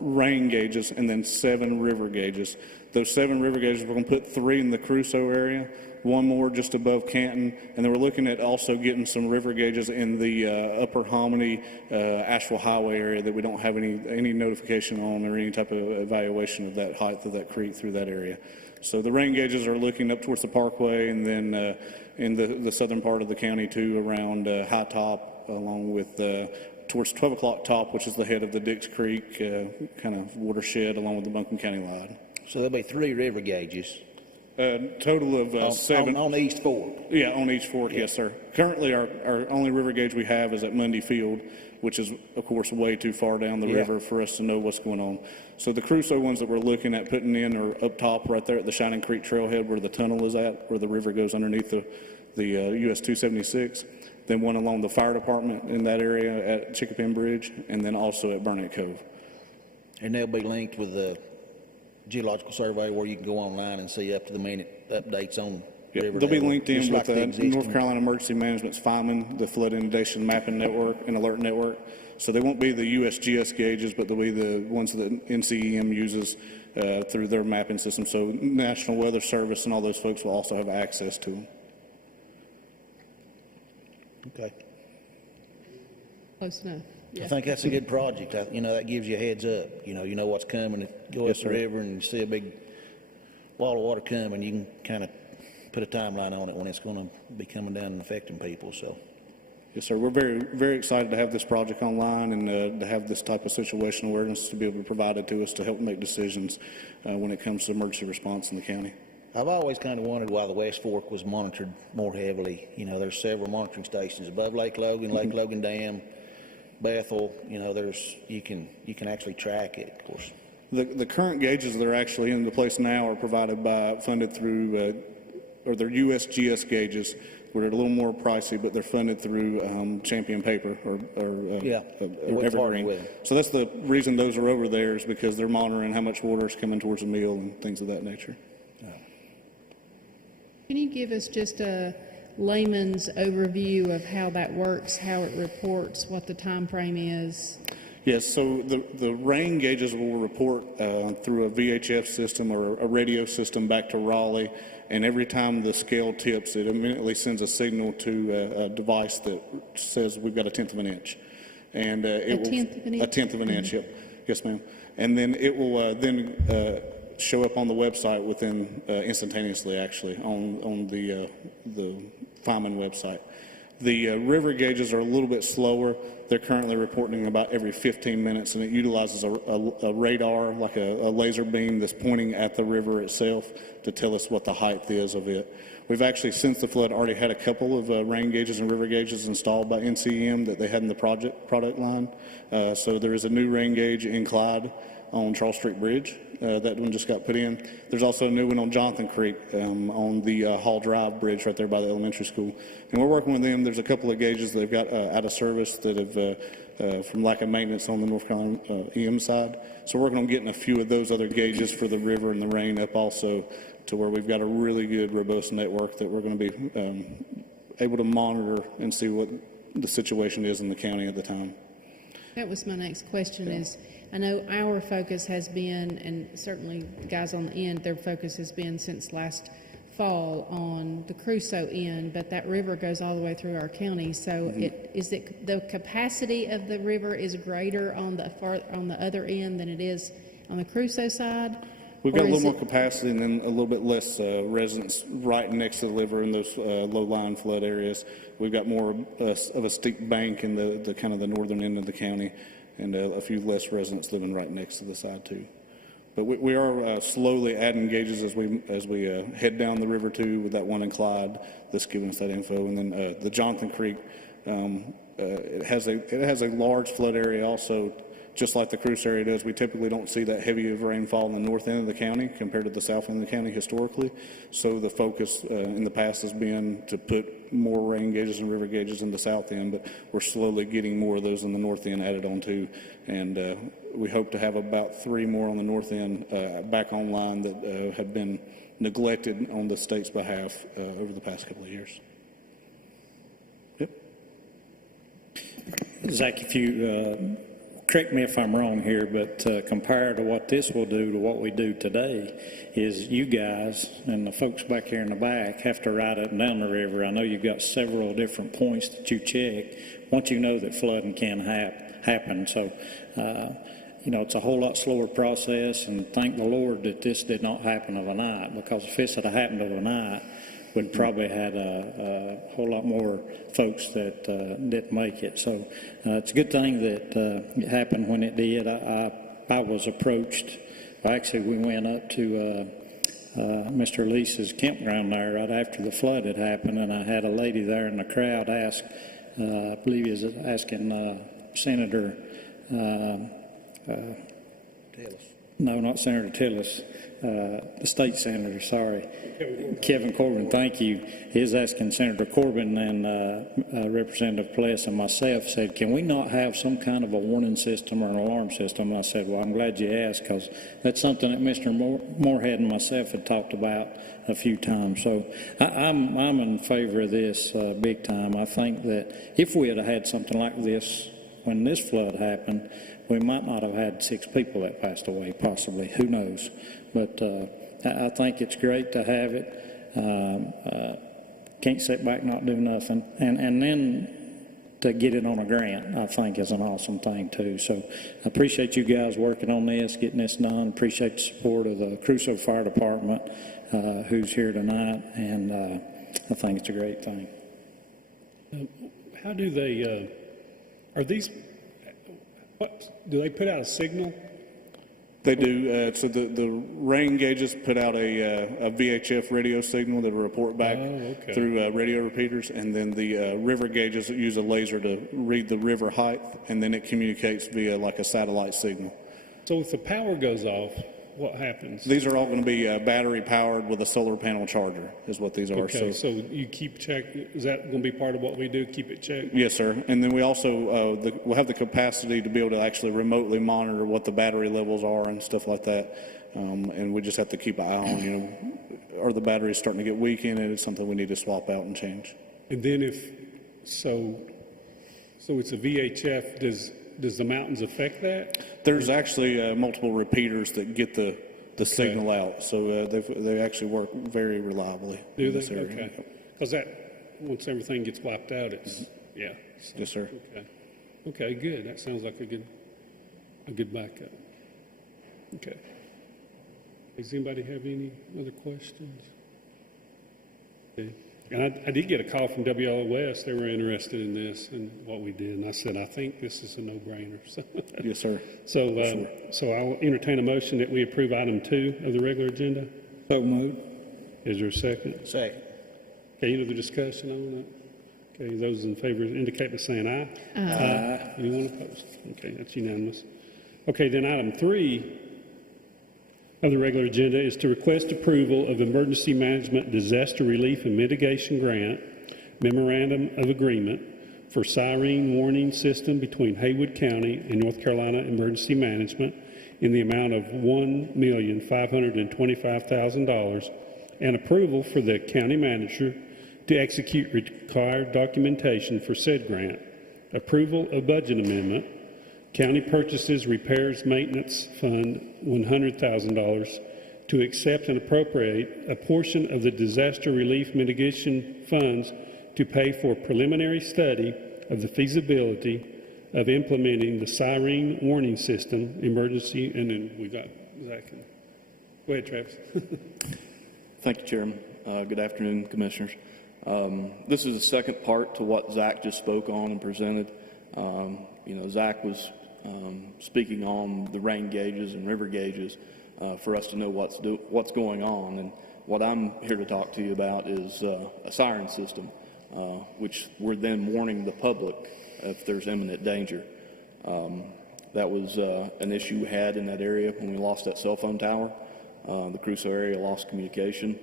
rain gauges and then 7 river gauges. Those 7 river gauges, we're going to put 3 in the Crusoe area, 1 more just above Canton, and then we're looking at also getting some river gauges in the Upper Hominy, Asheville Highway area that we don't have any notification on or any type of evaluation of that height of that creek through that area. So the rain gauges are looking up towards the Parkway and then in the southern part of the county too, around High Top, along with towards 12 o'clock top, which is the head of the Dix Creek kind of watershed, along with the Buncombe County line. So there'll be 3 river gauges. Total of 7. On East Fork. Yeah, on each fork, yes, sir. Currently, our only river gauge we have is at Monday Field, which is, of course, way too far down the river for us to know what's going on. So the Crusoe ones that we're looking at putting in are up top right there at the Shining Creek Trailhead where the tunnel is at, where the river goes underneath the US 276. Then one along the fire department in that area at Chickapin Bridge, and then also at Burnett Cove. And they'll be linked with the Geological Survey where you can go online and see up-to-the-minute updates on river. They'll be level, linked in just with like the existing. North Carolina Emergency Management's Freeman, the Flood Inundation Mapping Network and Alert Network. So they won't be the USGS gauges, but they'll be the ones that NCEM uses through their mapping system. So National Weather Service and all those folks will also have access to them. Okay. Close enough. I think that's a good project. That gives you a heads up. You know what's coming. Go up the river and you see a big wall of water coming. You can kind of put a timeline on it when it's going to be coming down and affecting people. So, yes, sir. We're very, very excited to have this project online and to have this type of situational awareness to be able to provide it to us to help make decisions when it comes to emergency response in the county. I've always kind of wondered why the West Fork was monitored more heavily. There's several monitoring stations above Lake Logan, Lake Logan Dam, Bethel. You can actually track it, of course. The current gauges that are actually into place now are funded through, or they're USGS gauges, where they're a little more pricey, but they're funded through Champion Paper or Evergreen. So that's the reason those are over there, is because they're monitoring how much water is coming towards the mill and things of that nature. Can you give us just a layman's overview of how that works, how it reports, what the time frame is? Yes, so the rain gauges will report through a VHF system or a radio system back to Raleigh, and every time the scale tips, it immediately sends a signal to a device that says we've got a tenth of an inch. And it will, tenth of an inch? A tenth of an inch, yep. Yes, ma'am. And then it will show up on the website within instantaneously, actually, on the Freeman website. The river gauges are a little bit slower. They're currently reporting about every 15 minutes, and it utilizes a radar, like a laser beam that's pointing at the river itself to tell us what the height is of it. We've actually, since the flood, already had a couple of rain gauges and river gauges installed by NCM that they had in the product line. So there is a new rain gauge in Clyde on Charles Street Bridge. That one just got put in. There's also a new one on Jonathan Creek on the Hall Drive Bridge right there by the elementary school. And we're working with them. There's a couple of gauges that they've got out of service that have, from lack of maintenance on the North Carolina EM side. So we're working on getting a few of those other gauges for the river and the rain up also, to where we've got a really good, robust network that we're going to be able to monitor and see what the situation is in the county at the time. That was my next question. Is I know our focus has been, and certainly the guys on the end, their focus has been since last fall on the Crusoe end, but that river goes all the way through our county. So is it the capacity of the river is greater on the other end than it is on the Crusoe side? We've got a little more capacity and then a little bit less residents right next to the river in those low-lying flood areas. We've got more of a steep bank in the kind of the northern end of the county, and a few less residents living right next to the side too. But we are slowly adding gauges as we head down the river too, with that one in Clyde that's giving us that info, and then the Jonathan Creek. It has a large flood area also. Just like the Crusoe area does, we typically don't see that heavy of rainfall in the north end of the county compared to the south end of the county historically. So the focus in the past has been to put more rain gauges and river gauges in the south end, but we're slowly getting more of those in the north end added on too. And we hope to have about 3 more on the north end back online that have been neglected on the state's behalf over the past couple of years. Yep. Zach, if you correct me if I'm wrong here, but compared to what this will do to what we do today, is you guys and the folks back here in the back have to ride up and down the river. I know you've got several different points that you check once you know that flooding can happen. So, you know, it's a whole lot slower process, and thank the Lord that this did not happen overnight, because if this had happened overnight, we'd probably had a whole lot more folks that didn't make it. So it's a good thing that it happened when it did. I was approached. Actually, we went up to Mr. Leese's campground there right after the flood had happened, and I had a lady there in the crowd ask, I believe he was asking Senator Tillis. No, not Senator Tillis, the state senator, sorry. Kevin Corbin, thank you. He was asking Senator Corbin and Representative Pless and myself, said, can we not have some kind of a warning system or an alarm system? And I said, well, I'm glad you asked, because that's something that Mr. Moorhead and myself had talked about a few times. So I'm in favor of this big time. I think that if we had something like this when this flood happened, we might not have had 6 people that passed away, possibly. Who knows? But I think it's great to have it. Can't sit back, not do nothing. And then to get it on a grant, I think, is an awesome thing, too. So I appreciate you guys working on this, getting this done. Appreciate the support of the Crusoe Fire Department, who's here tonight. And I think it's a great thing. How do they, are these, what, do they put out a signal? They do. So the rain gauges put out a VHF radio signal that will report back through radio repeaters, and then the river gauges use a laser to read the river height, and then it communicates via like a satellite signal. So if the power goes off, what happens? These are all going to be battery powered with a solar panel charger is what these are. Okay, so you keep check. Is that going to be part of what we do, keep it checked? Yes, sir. And then we also we'll have the capacity to be able to actually remotely monitor what the battery levels are and stuff like that. And we just have to keep an eye on, you know, are the batteries starting to get weak in it? It's something we need to swap out and change. And then if, so it's a VHF, does the mountains affect that? There's actually multiple repeaters that get the signal out, so they actually work very reliably. Do in this they? area. Okay. Because that, once everything gets wiped out, it's, yeah. So, Yes, sir. okay. Okay, good. That sounds like a good backup. Okay. Does anybody have any other questions? Okay. And I did get a call from WLOS. They were interested in this and what we did. And I said, I think this is a no-brainer. So, Yes, sir. so I'll entertain a motion that we approve item 2 of the regular agenda. So moved. Is there a second? Second. Okay, any other discussion on it? Okay, those in favor indicate by saying aye. Aye. Anyone opposed? Okay, that's unanimous. Okay, then item 3 of the regular agenda is to request approval of Emergency Management Disaster Relief and Mitigation Grant Memorandum of Agreement for Siren Warning System between Haywood County and North Carolina Emergency Management in the amount of $1,525,000 and approval for the county manager to execute required documentation for said grant. Approval of budget amendment. County Purchases, Repairs, Maintenance Fund, $100,000 to accept and appropriate a portion of the disaster relief mitigation funds to pay for preliminary study of the feasibility of implementing the Siren Warning System emergency. And then we got Zach. Go ahead, Travis. Thank you, Chairman. Good afternoon, Commissioners. This is the second part to what Zach just spoke on and presented. Zach was speaking on the rain gauges and river gauges for us to know what's going on. And what I'm here to talk to you about is a siren system, which we're then warning the public if there's imminent danger. That was an issue we had in that area when we lost that cell phone tower. The Crusoe area lost communication,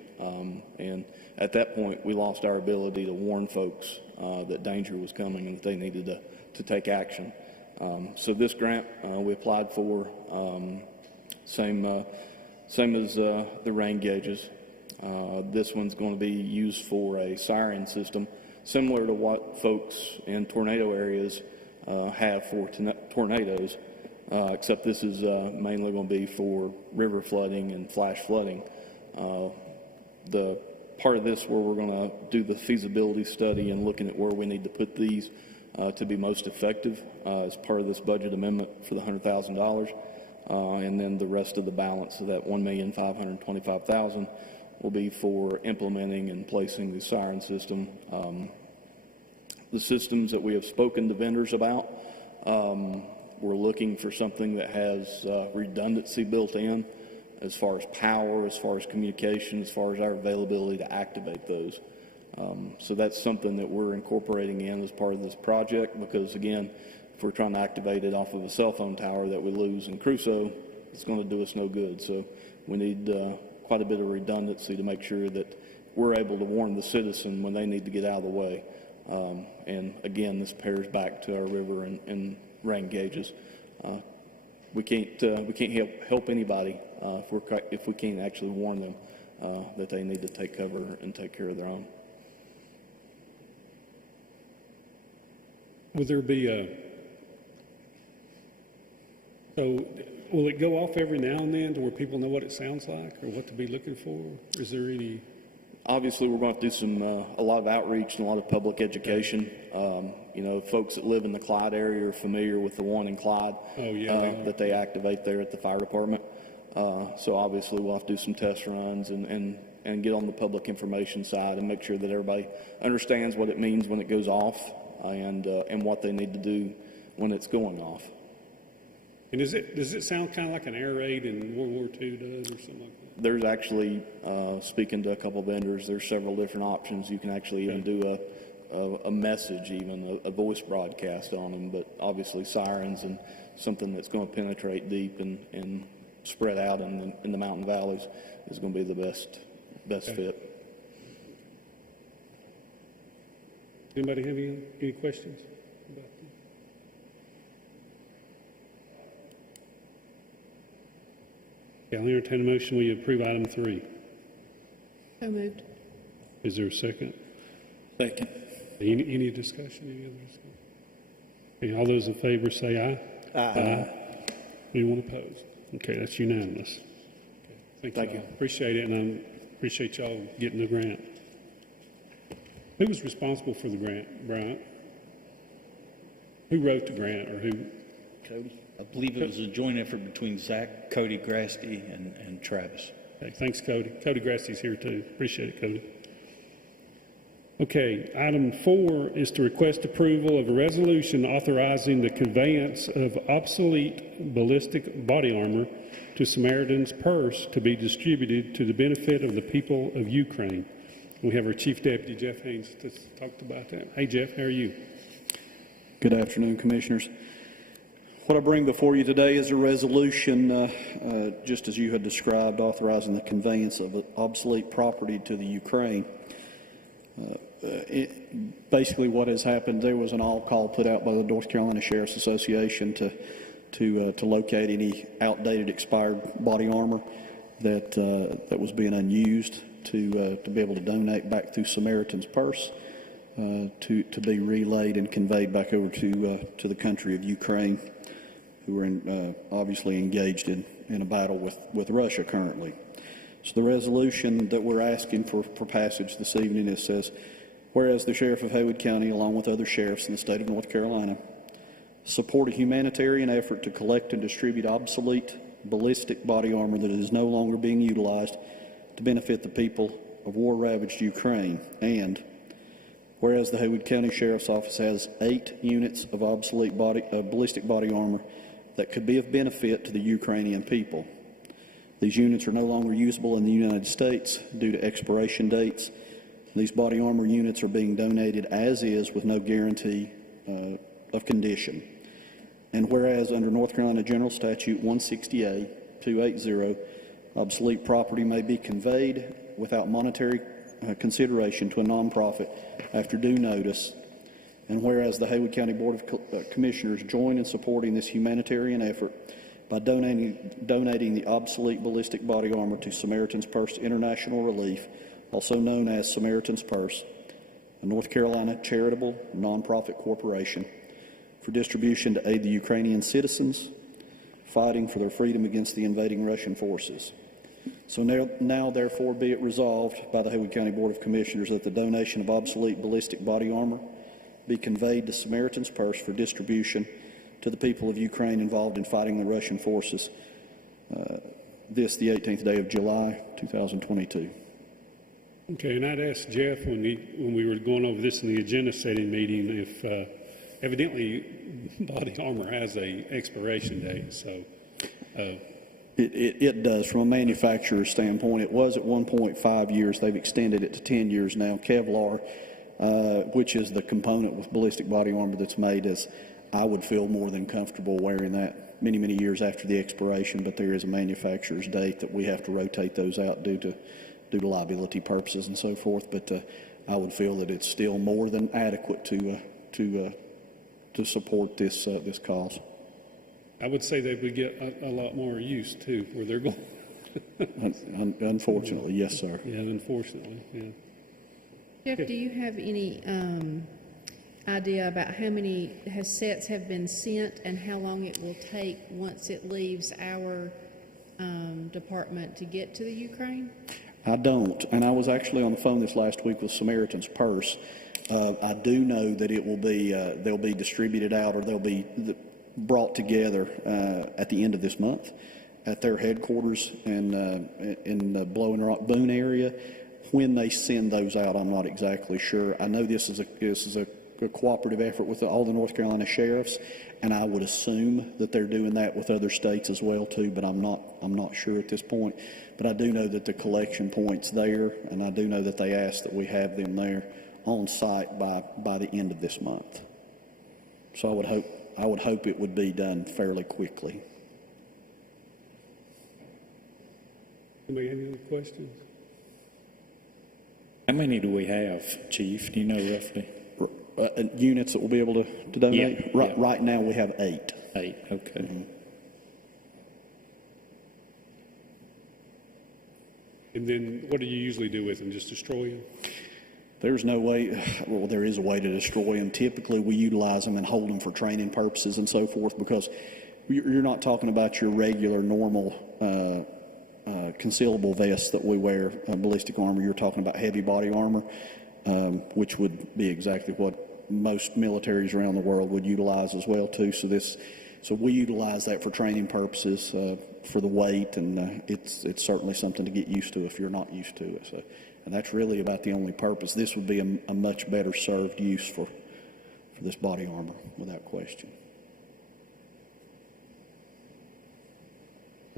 and at that point we lost our ability to warn folks that danger was coming and that they needed to take action. So this grant we applied for, same as the rain gauges. This one's going to be used for a siren system, similar to what folks in tornado areas have for tornadoes, except this is mainly going to be for river flooding and flash flooding. The part of this where we're going to do the feasibility study and looking at where we need to put these to be most effective as part of this budget amendment for the $100,000, and then the rest of the balance of that $1,525,000 will be for implementing and placing the siren system. The systems that we have spoken to vendors about, we're looking for something that has redundancy built in as far as power, as far as communication, as far as our availability to activate those. So that's something that we're incorporating in as part of this project because, again, if we're trying to activate it off of a cell phone tower that we lose in Crusoe, it's going to do us no good. So we need quite a bit of redundancy to make sure that we're able to warn the citizen when they need to get out of the way. And, again, this pairs back to our river and rain gauges. We can't help anybody if we can't actually warn them that they need to take cover and take care of their own. Will there be so will it go off every now and then to where people know what it sounds like or what to be looking for? Is there any? Obviously, we're going to do a lot of outreach and a lot of public education. Folks that live in the Clyde area are familiar with the one in Clyde that they activate there at the fire department. So obviously, we'll have to do some test runs and get on the public information side and make sure that everybody understands what it means when it goes off and what they need to do when it's going off. And does it sound kind of like an air raid in World War II does or something like that? There's actually, speaking to a couple of vendors, there's several different options. You can actually even do a message, even a voice broadcast on them, but obviously sirens and something that's going to penetrate deep and spread out in the mountain valleys is going to be the best fit. Anybody have any questions about that? Okay, I'll entertain a motion. We approve item 3. So moved. Is there a second? Second. Any discussion? Any other discussion? Okay, all those in favor say aye. Aye. Anyone opposed? Okay, that's unanimous. Okay, thank you. Appreciate it, and I appreciate y'all getting the grant. Who was responsible for the grant, Bryant? Who wrote the grant, or who? Cody? I believe it was a joint effort between Zach, Cody Grasty, and Travis. Okay, thanks, Cody. Cody Grasty's here too. Appreciate it, Cody. Okay, item 4 is to request approval of a resolution authorizing the conveyance of obsolete ballistic body armor to Samaritan's Purse to be distributed to the benefit of the people of Ukraine. We have our Chief Deputy, Jeff Haynes, to talk about that. Hey, Jeff, how are you? Good afternoon, Commissioners. What I bring before you today is a resolution, just as you had described, authorizing the conveyance of obsolete property to the Ukraine. Basically what has happened, there was an all-call put out by the North Carolina Sheriff's Association to locate any outdated, expired body armor that was being unused to be able to donate back through Samaritan's Purse to be relayed and conveyed back over to the country of Ukraine, who are obviously engaged in a battle with Russia currently. So the resolution that we're asking for passage this evening, it says, whereas the Sheriff of Haywood County, along with other sheriffs in the state of North Carolina, support a humanitarian effort to collect and distribute obsolete ballistic body armor that is no longer being utilized to benefit the people of war-ravaged Ukraine. And whereas the Haywood County Sheriff's Office has 8 units of obsolete ballistic body armor that could be of benefit to the Ukrainian people. These units are no longer usable in the United States due to expiration dates. These body armor units are being donated as is with no guarantee of condition. And whereas under North Carolina General Statute 160A-280, obsolete property may be conveyed without monetary consideration to a nonprofit after due notice. And whereas the Haywood County Board of Commissioners join in supporting this humanitarian effort by donating the obsolete ballistic body armor to Samaritan's Purse International Relief, also known as Samaritan's Purse, a North Carolina charitable nonprofit corporation, for distribution to aid the Ukrainian citizens fighting for their freedom against the invading Russian forces. So now therefore be it resolved by the Haywood County Board of Commissioners that the donation of obsolete ballistic body armor be conveyed to Samaritan's Purse for distribution to the people of Ukraine involved in fighting the Russian forces, the 18th day of July, 2022. Okay, and I'd asked Jeff when we were going over this in the agenda setting meeting if evidently body armor has a expiration date, so. It does. From a manufacturer's standpoint, it was at 1.5 years. They've extended it to 10 years now. Kevlar, which is the component with ballistic body armor that's made, is I would feel more than comfortable wearing that many, many years after the expiration, but there is a manufacturer's date that we have to rotate those out due to liability purposes and so forth. But I would feel that it's still more than adequate to support this cause. I would say that we get a lot more use too, where they're going. Unfortunately, yes, sir. Yeah, unfortunately, yeah. Jeff, do you have any idea about how many sets have been sent and how long it will take once it leaves our department to get to the Ukraine? I don't, and I was actually on the phone this last week with Samaritan's Purse. I do know that it will be they'll be distributed out, or they'll be brought together at the end of this month at their headquarters in the Blowing Rock Boone area. When they send those out, I'm not exactly sure. I know this is a cooperative effort with all the North Carolina sheriffs, and I would assume that they're doing that with other states as well too. But I'm not sure at this point. But I do know that the collection point's there, and I do know that they ask that we have them there on site by the end of this month. So I would hope it would be done fairly quickly. Anybody have any other questions? How many do we have, Chief? Do you know roughly? Units that will be able to donate? Yeah, Right now we have 8. 8, okay. Mm-hmm. And then what do you usually do with them? Just destroy them? There's no way, well, there is a way to destroy them. Typically, we utilize them and hold them for training purposes and so forth, because you're not talking about your regular, normal concealable vests that we wear, ballistic armor. You're talking about heavy body armor, which would be exactly what most militaries around the world would utilize as well too. So we utilize that for training purposes, for the weight, and it's certainly something to get used to if you're not used to it. So, and that's really about the only purpose. This would be a much better served use for this body armor, without question.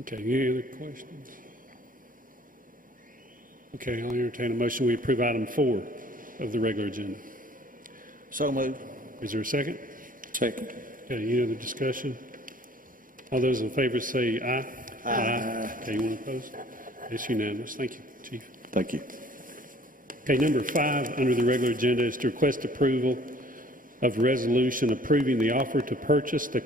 Okay, any other questions? Okay, I'll entertain a motion. We approve item 4 of the regular agenda. So moved. Is there a second? Second. Okay, any other discussion? All those in favor say aye. Aye. Okay, anyone opposed? It's unanimous. Thank you, Chief. Thank you. Okay, number 5 under the regular agenda is to request approval of resolution approving the offer to purchase from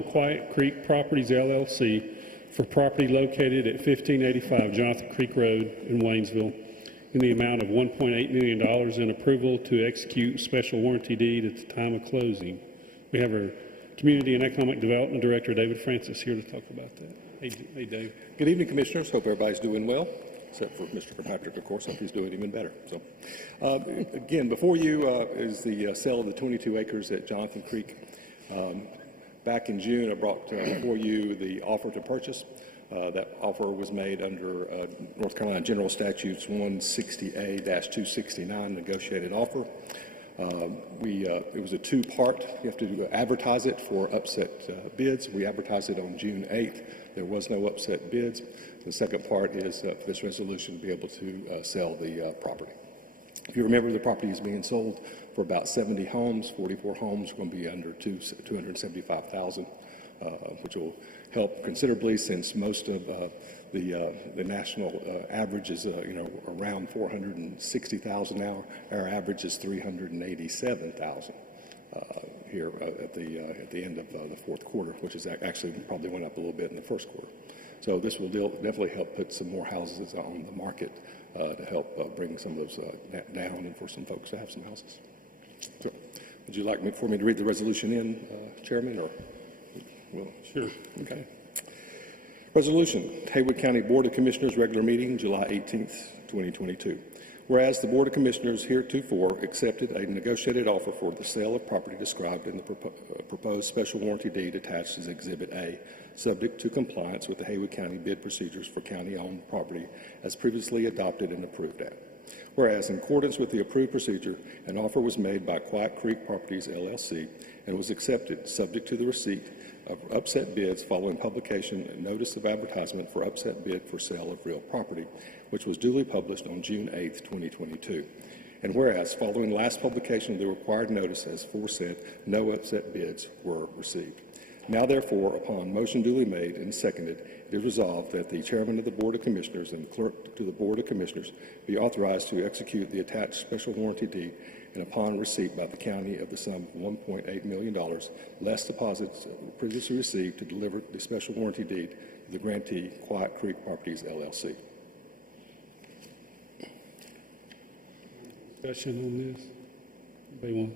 Quiet Creek Properties LLC for property located at 1585 Jonathan Creek Road in Waynesville in the amount of $1.8 million and approval to execute special warranty deed at the time of closing. We have our Community and Economic Development Director, David Francis, here to talk about that. Hey, Dave. Good evening, Commissioners. Hope everybody's doing well, except for Mr. Kirkpatrick, of course. Hope he's doing even better. So, again, before you is the sale of the 22 acres at Jonathan Creek. Back in June, I brought before you the offer to purchase. That offer was made under North Carolina General Statutes 160A-269 negotiated offer. It was a two-part. You have to advertise it for upset bids. We advertised it on June 8th. There was no upset bids. The second part is for this resolution to be able to sell the property. If you remember, the property is being sold for about 70 homes. 44 homes are going to be under $275,000, which will help considerably, since most of the national average is around 460,000 now. Our average is 387,000 here at the end of the fourth quarter, which is actually probably went up a little bit in the first quarter. So this will definitely help put some more houses on the market to help bring some of those down, and for some folks to have some houses. So, would you like for me to read the resolution in, Chairman, or? Well, Sure. Okay. Resolution, Haywood County Board of Commissioners, regular meeting, July 18th, 2022. Whereas the Board of Commissioners heretofore accepted a negotiated offer for the sale of property described in the proposed special warranty deed attached as Exhibit A, subject to compliance with the Haywood County bid procedures for county-owned property as previously adopted and approved at. Whereas, in accordance with the approved procedure, an offer was made by Quiet Creek Properties, LLC, and was accepted, subject to the receipt of upset bids following publication and notice of advertisement for upset bid for sale of real property, which was duly published on June 8th, 2022. And whereas, following last publication of the required notice as aforesaid, no upset bids were received. Now, therefore, upon motion duly made and seconded, it is resolved that the Chairman of the Board of Commissioners and Clerk to the Board of Commissioners be authorized to execute the attached special warranty deed, and upon receipt by the county of the sum of $1.8 million, less deposits previously received, to deliver the special warranty deed to the grantee, Quiet Creek Properties, LLC. Discussion on this? Anybody want?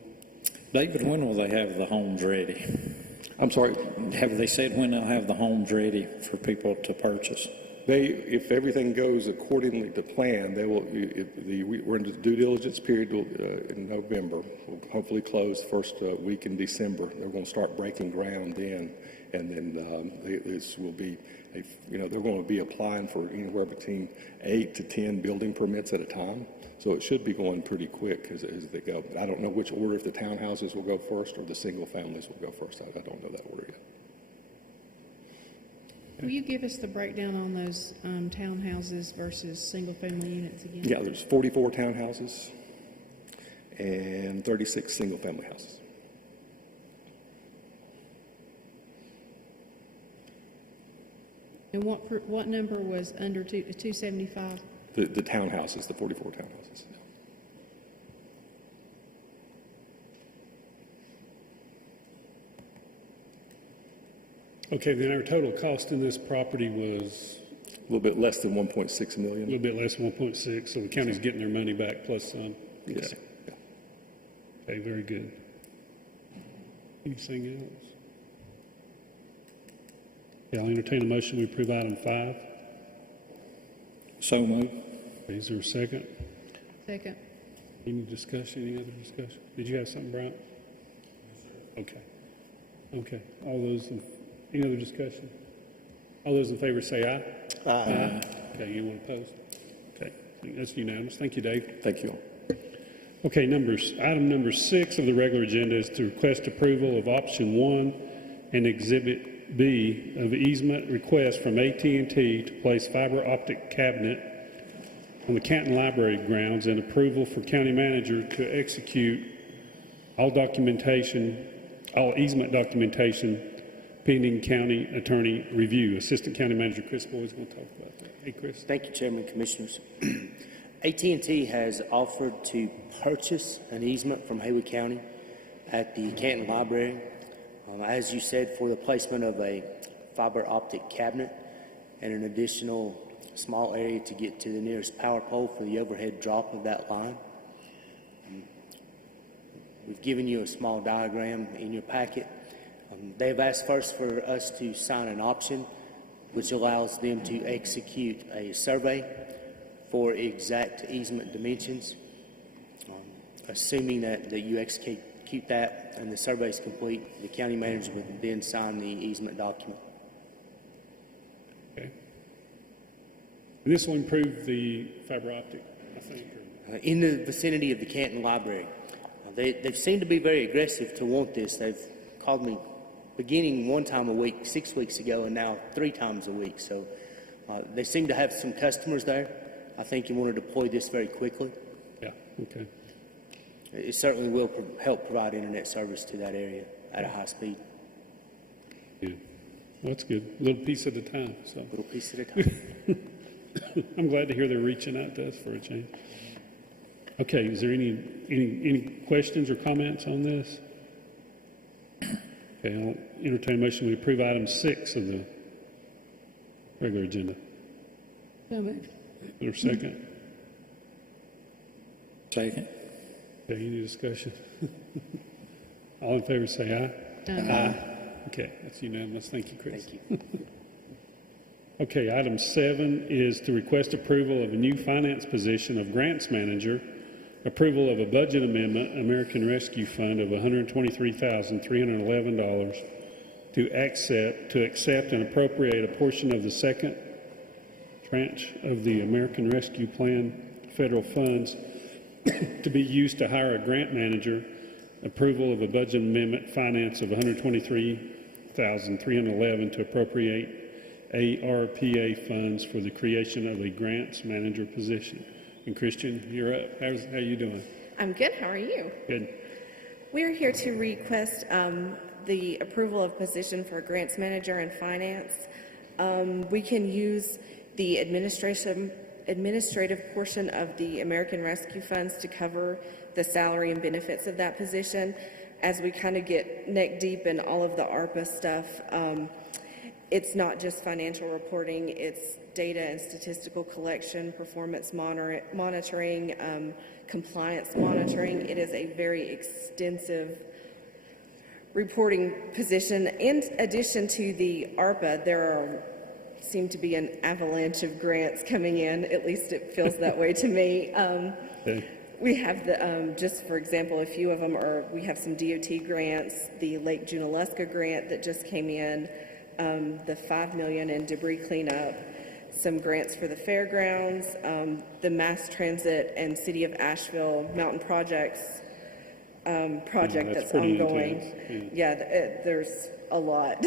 David, when will they have the homes ready? I'm sorry? Have they said when they'll have the homes ready for people to purchase? If everything goes accordingly to plan, they will. We're in the due diligence period in November. We'll hopefully close first week in December. They're going to start breaking ground then, and then this will be they're going to be applying for anywhere between 8 to 10 building permits at a time. So it should be going pretty quick as they go. But I don't know which order, if the townhouses will go first or the single families will go first. I don't know that order yet. Will you give us the breakdown on those townhouses versus single-family units again? Yeah, there's 44 townhouses and 36 single-family houses. And what number was under 275? The townhouses, the 44 townhouses. Okay, then our total cost in this property was A little bit less than 1.6 A million. little bit less than 1.6, so the county's getting their money back plus some. Yes. Okay, very good. Anything else? Yeah, I'll entertain a motion to approve item 5. So moved. Okay, is there a second? Second. Any discussion, any other discussion? Did you have something, Brian? Okay. Okay, any other discussion? All those in favor say aye. Aye. Okay, anyone opposed? Okay, that's unanimous. Thank you, Dave. Thank you. Okay, item number 6 of the regular agenda is to request approval of option 1 and exhibit B of easement request from AT&T to place fiber optic cabinet on the Canton Library grounds and approval for county manager to execute all easement documentation pending county attorney review. Assistant County Manager Chris Boyd is going to talk about that. Hey, Chris. Thank you, Chairman, Commissioners. AT&T has offered to purchase an easement from Haywood County at the Canton Library, as you said, for the placement of a fiber optic cabinet and an additional small area to get to the nearest power pole for the overhead drop of that line. We've given you a small diagram in your packet. They've asked first for us to sign an option, which allows them to execute a survey for exact easement dimensions. Assuming that you execute that and the survey is complete, the county manager will then sign the easement document. Okay. And this will improve the fiber optic, I think. In the vicinity of the Canton Library. They've seemed to be very aggressive to want this. They've called me beginning one time a week 6 weeks ago and now 3 times a week. So they seem to have some customers there. I think you want to deploy this very quickly. Yeah, okay. It certainly will help provide internet service to that area at a high speed. Yeah, well, that's good. A little piece at a time. So. A little piece at a time. I'm glad to hear they're reaching out to us for a change. Okay, is there any questions or comments on this? Okay, I'll entertain a motion to approve item 6 of the regular agenda. So moved. Is there a second? Second. Okay, any discussion? All in favor say aye. Aye. Okay, that's unanimous. Thank you, Chris. Thank you. Okay, item 7 is to request approval of a new finance position of grants manager, approval of a budget amendment, American Rescue Fund of $123,311 to accept and appropriate a portion of the second tranche of the American Rescue Plan federal funds to be used to hire a grant manager, approval of a budget amendment finance of $123,311 to appropriate ARPA funds for the creation of a grants manager position. And Christian, you're up. How you doing? I'm good. How are you? Good. We're here to request the approval of position for grants manager and finance. We can use the administrative portion of the American Rescue Funds to cover the salary and benefits of that position. As we kind of get neck deep in all of the ARPA stuff, it's not just financial reporting, it's data and statistical collection, performance monitoring, compliance monitoring. It is a very extensive reporting position. In addition to the ARPA, there seem to be an avalanche of grants coming in, at least it feels that way to me. Okay. We have the, just for example, a few of them are, we have some DOT grants, the Lake Junaluska grant that just came in, the $5 million in debris cleanup, some grants for the fairgrounds, the mass transit and City of Asheville mountain projects project that's ongoing. Yeah, there's a lot.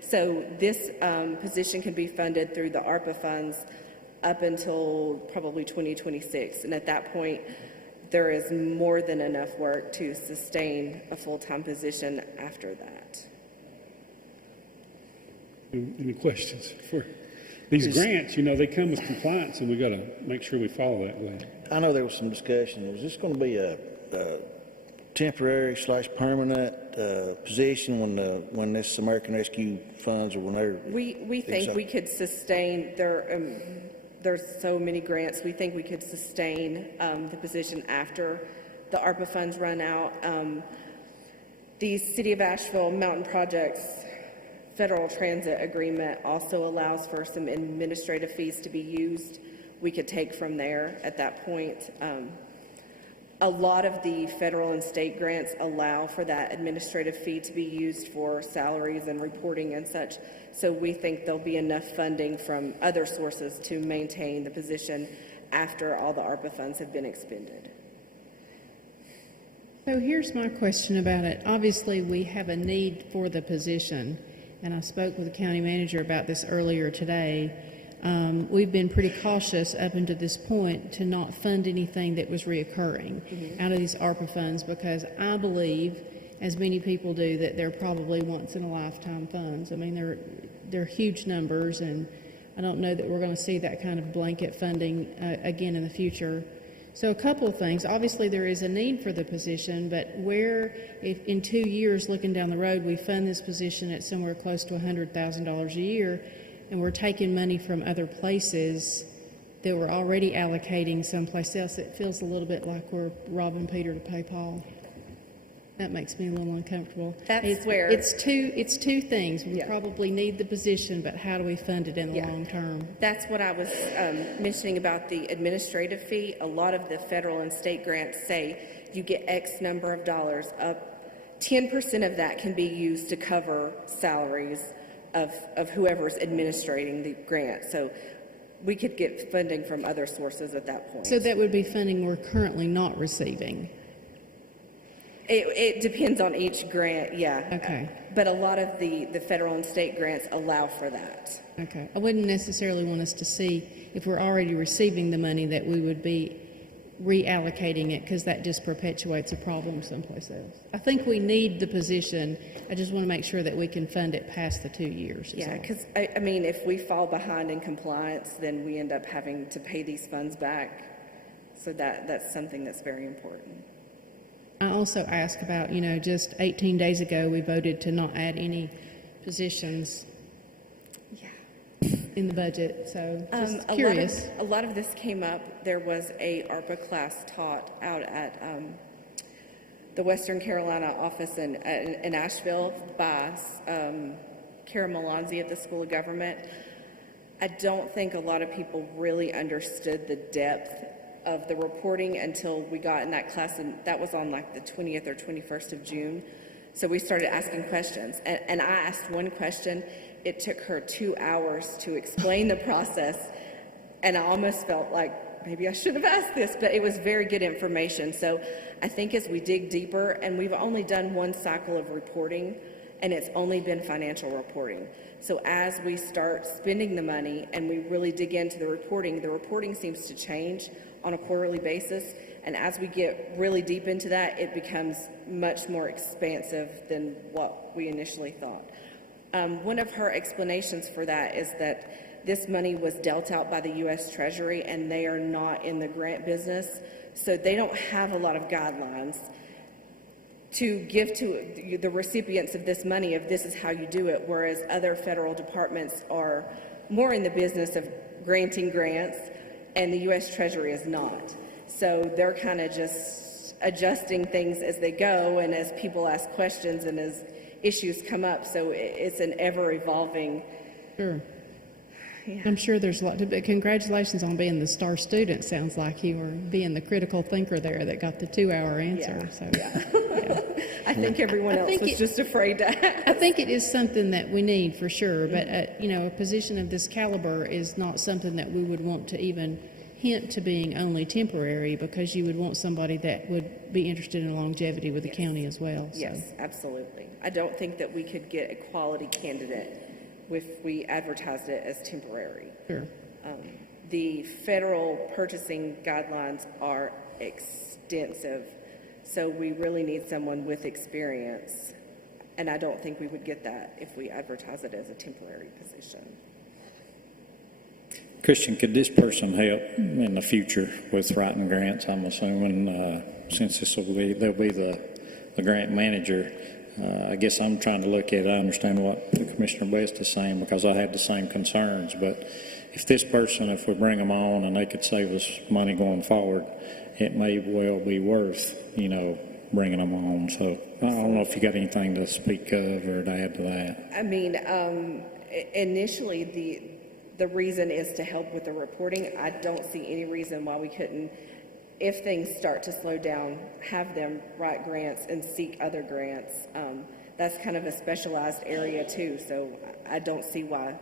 So this position can be funded through the ARPA funds up until probably 2026. And at that point, there is more than enough work to sustain a full-time position after that. Any questions for these grants? You know, they come with compliance, and we got to make sure we follow that way. I know there was some discussion. Was this going to be temporary / permanent position when this American Rescue Funds or whenever? We think we could sustain, there's so many grants, we think we could sustain the position after the ARPA funds run out. The City of Asheville Mountain Projects Federal Transit Agreement also allows for some administrative fees to be used. We could take from there at that point. A lot of the federal and state grants allow for that administrative fee to be used for salaries and reporting and such. So we think there'll be enough funding from other sources to maintain the position after all the ARPA funds have been expended. So here's my question about it. Obviously, we have a need for the position, and I spoke with the county manager about this earlier today. We've been pretty cautious up until this point to not fund anything that was reoccurring out of these ARPA funds, because I believe, as many people do, that they're probably once-in-a-lifetime funds. I mean, they're huge numbers, and I don't know that we're going to see that kind of blanket funding again in the future. So a couple of things. Obviously, there is a need for the position, but where, if in 2 years, looking down the road, we fund this position at somewhere close to $100,000 a year, and we're taking money from other places that we're already allocating someplace else, it feels a little bit like we're robbing Peter to pay Paul. That makes me a little uncomfortable. It's two things. We probably need the position, but how do we fund it in the long term? That's what I was mentioning about the administrative fee. A lot of the federal and state grants say you get X number of dollars. 10% of that can be used to cover salaries of whoever's administrating the grant. So we could get funding from other sources at that point. So that would be funding we're currently not receiving. It depends on each grant, yeah. Okay. But a lot of the federal and state grants allow for that. Okay. I wouldn't necessarily want us to see, if we're already receiving the money, that we would be reallocating it, because that just perpetuates a problem someplace else. I think we need the position. I just want to make sure that we can fund it past the 2 years. Yeah, because, I mean, if we fall behind in compliance, then we end up having to pay these funds back. So that's something that's very important. I also asked about, just 18 days ago, we voted to not add any positions in the budget, so just curious. A lot of this came up. There was a ARPA class taught out at the Western Carolina office in Asheville by Kara Malonzi at the School of Government. I don't think a lot of people really understood the depth of the reporting until we got in that class, and that was on like the 20th or 21st of June. So we started asking questions, and I asked one question. It took her 2 hours to explain the process, and I almost felt like maybe I should have asked this, but it was very good information. So I think as we dig deeper, and we've only done one cycle of reporting, and it's only been financial reporting. So as we start spending the money and we really dig into the reporting seems to change on a quarterly basis. And as we get really deep into that, it becomes much more expansive than what we initially thought. One of her explanations for that is that this money was dealt out by the U.S. Treasury, and they are not in the grant business, so they don't have a lot of guidelines to give to the recipients of this money if this is how you do it, whereas other federal departments are more in the business of granting grants, and the U.S. Treasury is not. So they're kind of just adjusting things as they go and as people ask questions and as issues come up. So it's an ever-evolving. Sure. Yeah. I'm sure there's a lot to, but congratulations on being the star student. Sounds like you were being the critical thinker there that got the 2-hour answer. Yeah. So, yeah. I think everyone else was just afraid to ask. I think it is something that we need for sure, but a position of this caliber is not something that we would want to even hint to being only temporary, because you would want somebody that would be interested in longevity with the county as well. So. Yes, absolutely. I don't think that we could get a quality candidate if we advertised it as temporary. Sure. The federal purchasing guidelines are extensive, so we really need someone with experience, and I don't think we would get that if we advertise it as a temporary position. Christian, could this person help in the future with writing grants, I'm assuming, since they'll be the the grant manager. I guess I'm trying to look at it. I understand what Commissioner West is saying because I had the same concerns. But if this person, if we bring them on and they could save us money going forward, it may well be worth, bringing them on. So I don't know if you got anything to speak of or to add to that. I mean, initially, the reason is to help with the reporting. I don't see any reason why we couldn't, if things start to slow down, have them write grants and seek other grants. That's kind of a specialized area too, so I don't see why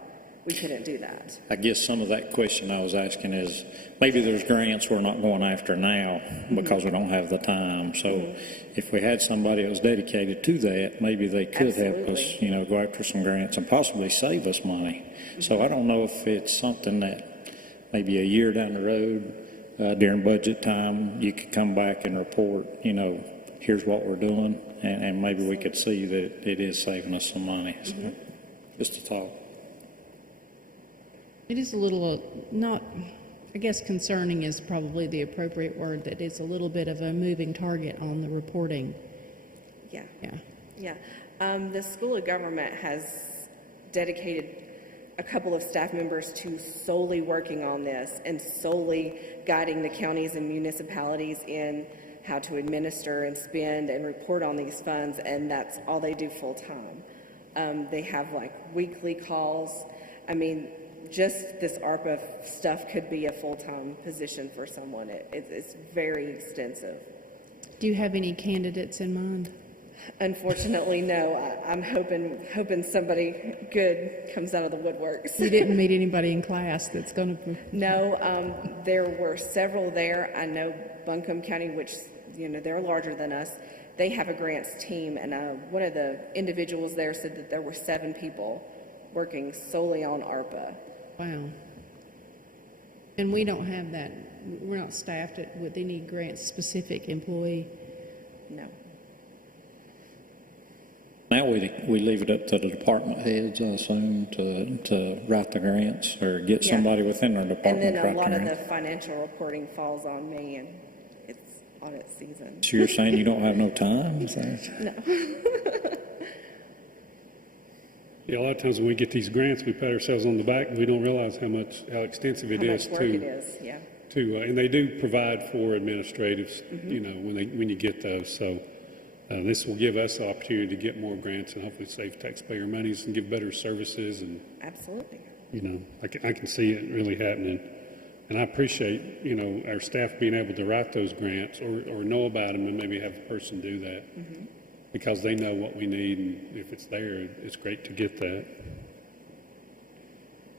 we couldn't do that. I guess some of that question I was asking is maybe there's grants we're not going after now because we don't have the time. So if we had somebody that was dedicated to that, maybe they could help us, go after some grants and possibly save us money. So I don't know if it's something that maybe a year down the road during budget time, you could come back and report, here's what we're doing, and maybe we could see that it is saving us some money. So, just a thought. It is a little, not, I guess concerning is probably the appropriate word, that it's a little bit of a moving target on the reporting. Yeah. Yeah. Yeah. The School of Government has dedicated a couple of staff members to solely working on this and solely guiding the counties and municipalities in how to administer and spend and report on these funds, and that's all they do full time. They have like weekly calls. I mean, just this ARPA stuff could be a full-time position for someone. It's very extensive. Do you have any candidates in mind? Unfortunately, no. I'm hoping somebody good comes out of the woodworks. You didn't meet anybody in class that's going to... No, there were several there. I know Buncombe County, which, they're larger than us, they have a grants team, and one of the individuals there said that there were 7 people working solely on ARPA. Wow. And we don't have that. We're not staffed with any grant-specific employee. No. Now we leave it up to the department heads, I assume, to write the grants or get somebody within our department And to then a write lot the of the grants. financial reporting falls on me, and it's audit season. So you're saying you don't have no time? No. Yeah, a lot of times when we get these grants, we pat ourselves on the back, and we don't realize how extensive it How is much work it is, yeah. and they do provide for administratives, when you get those. So this will give us the opportunity to get more grants and hopefully save taxpayer monies and give better services. And Absolutely. I can see it really happening. And I appreciate, our staff being able to write those grants or know about them and maybe have the person do that. Because they know what we need, and if it's there, it's great to get that.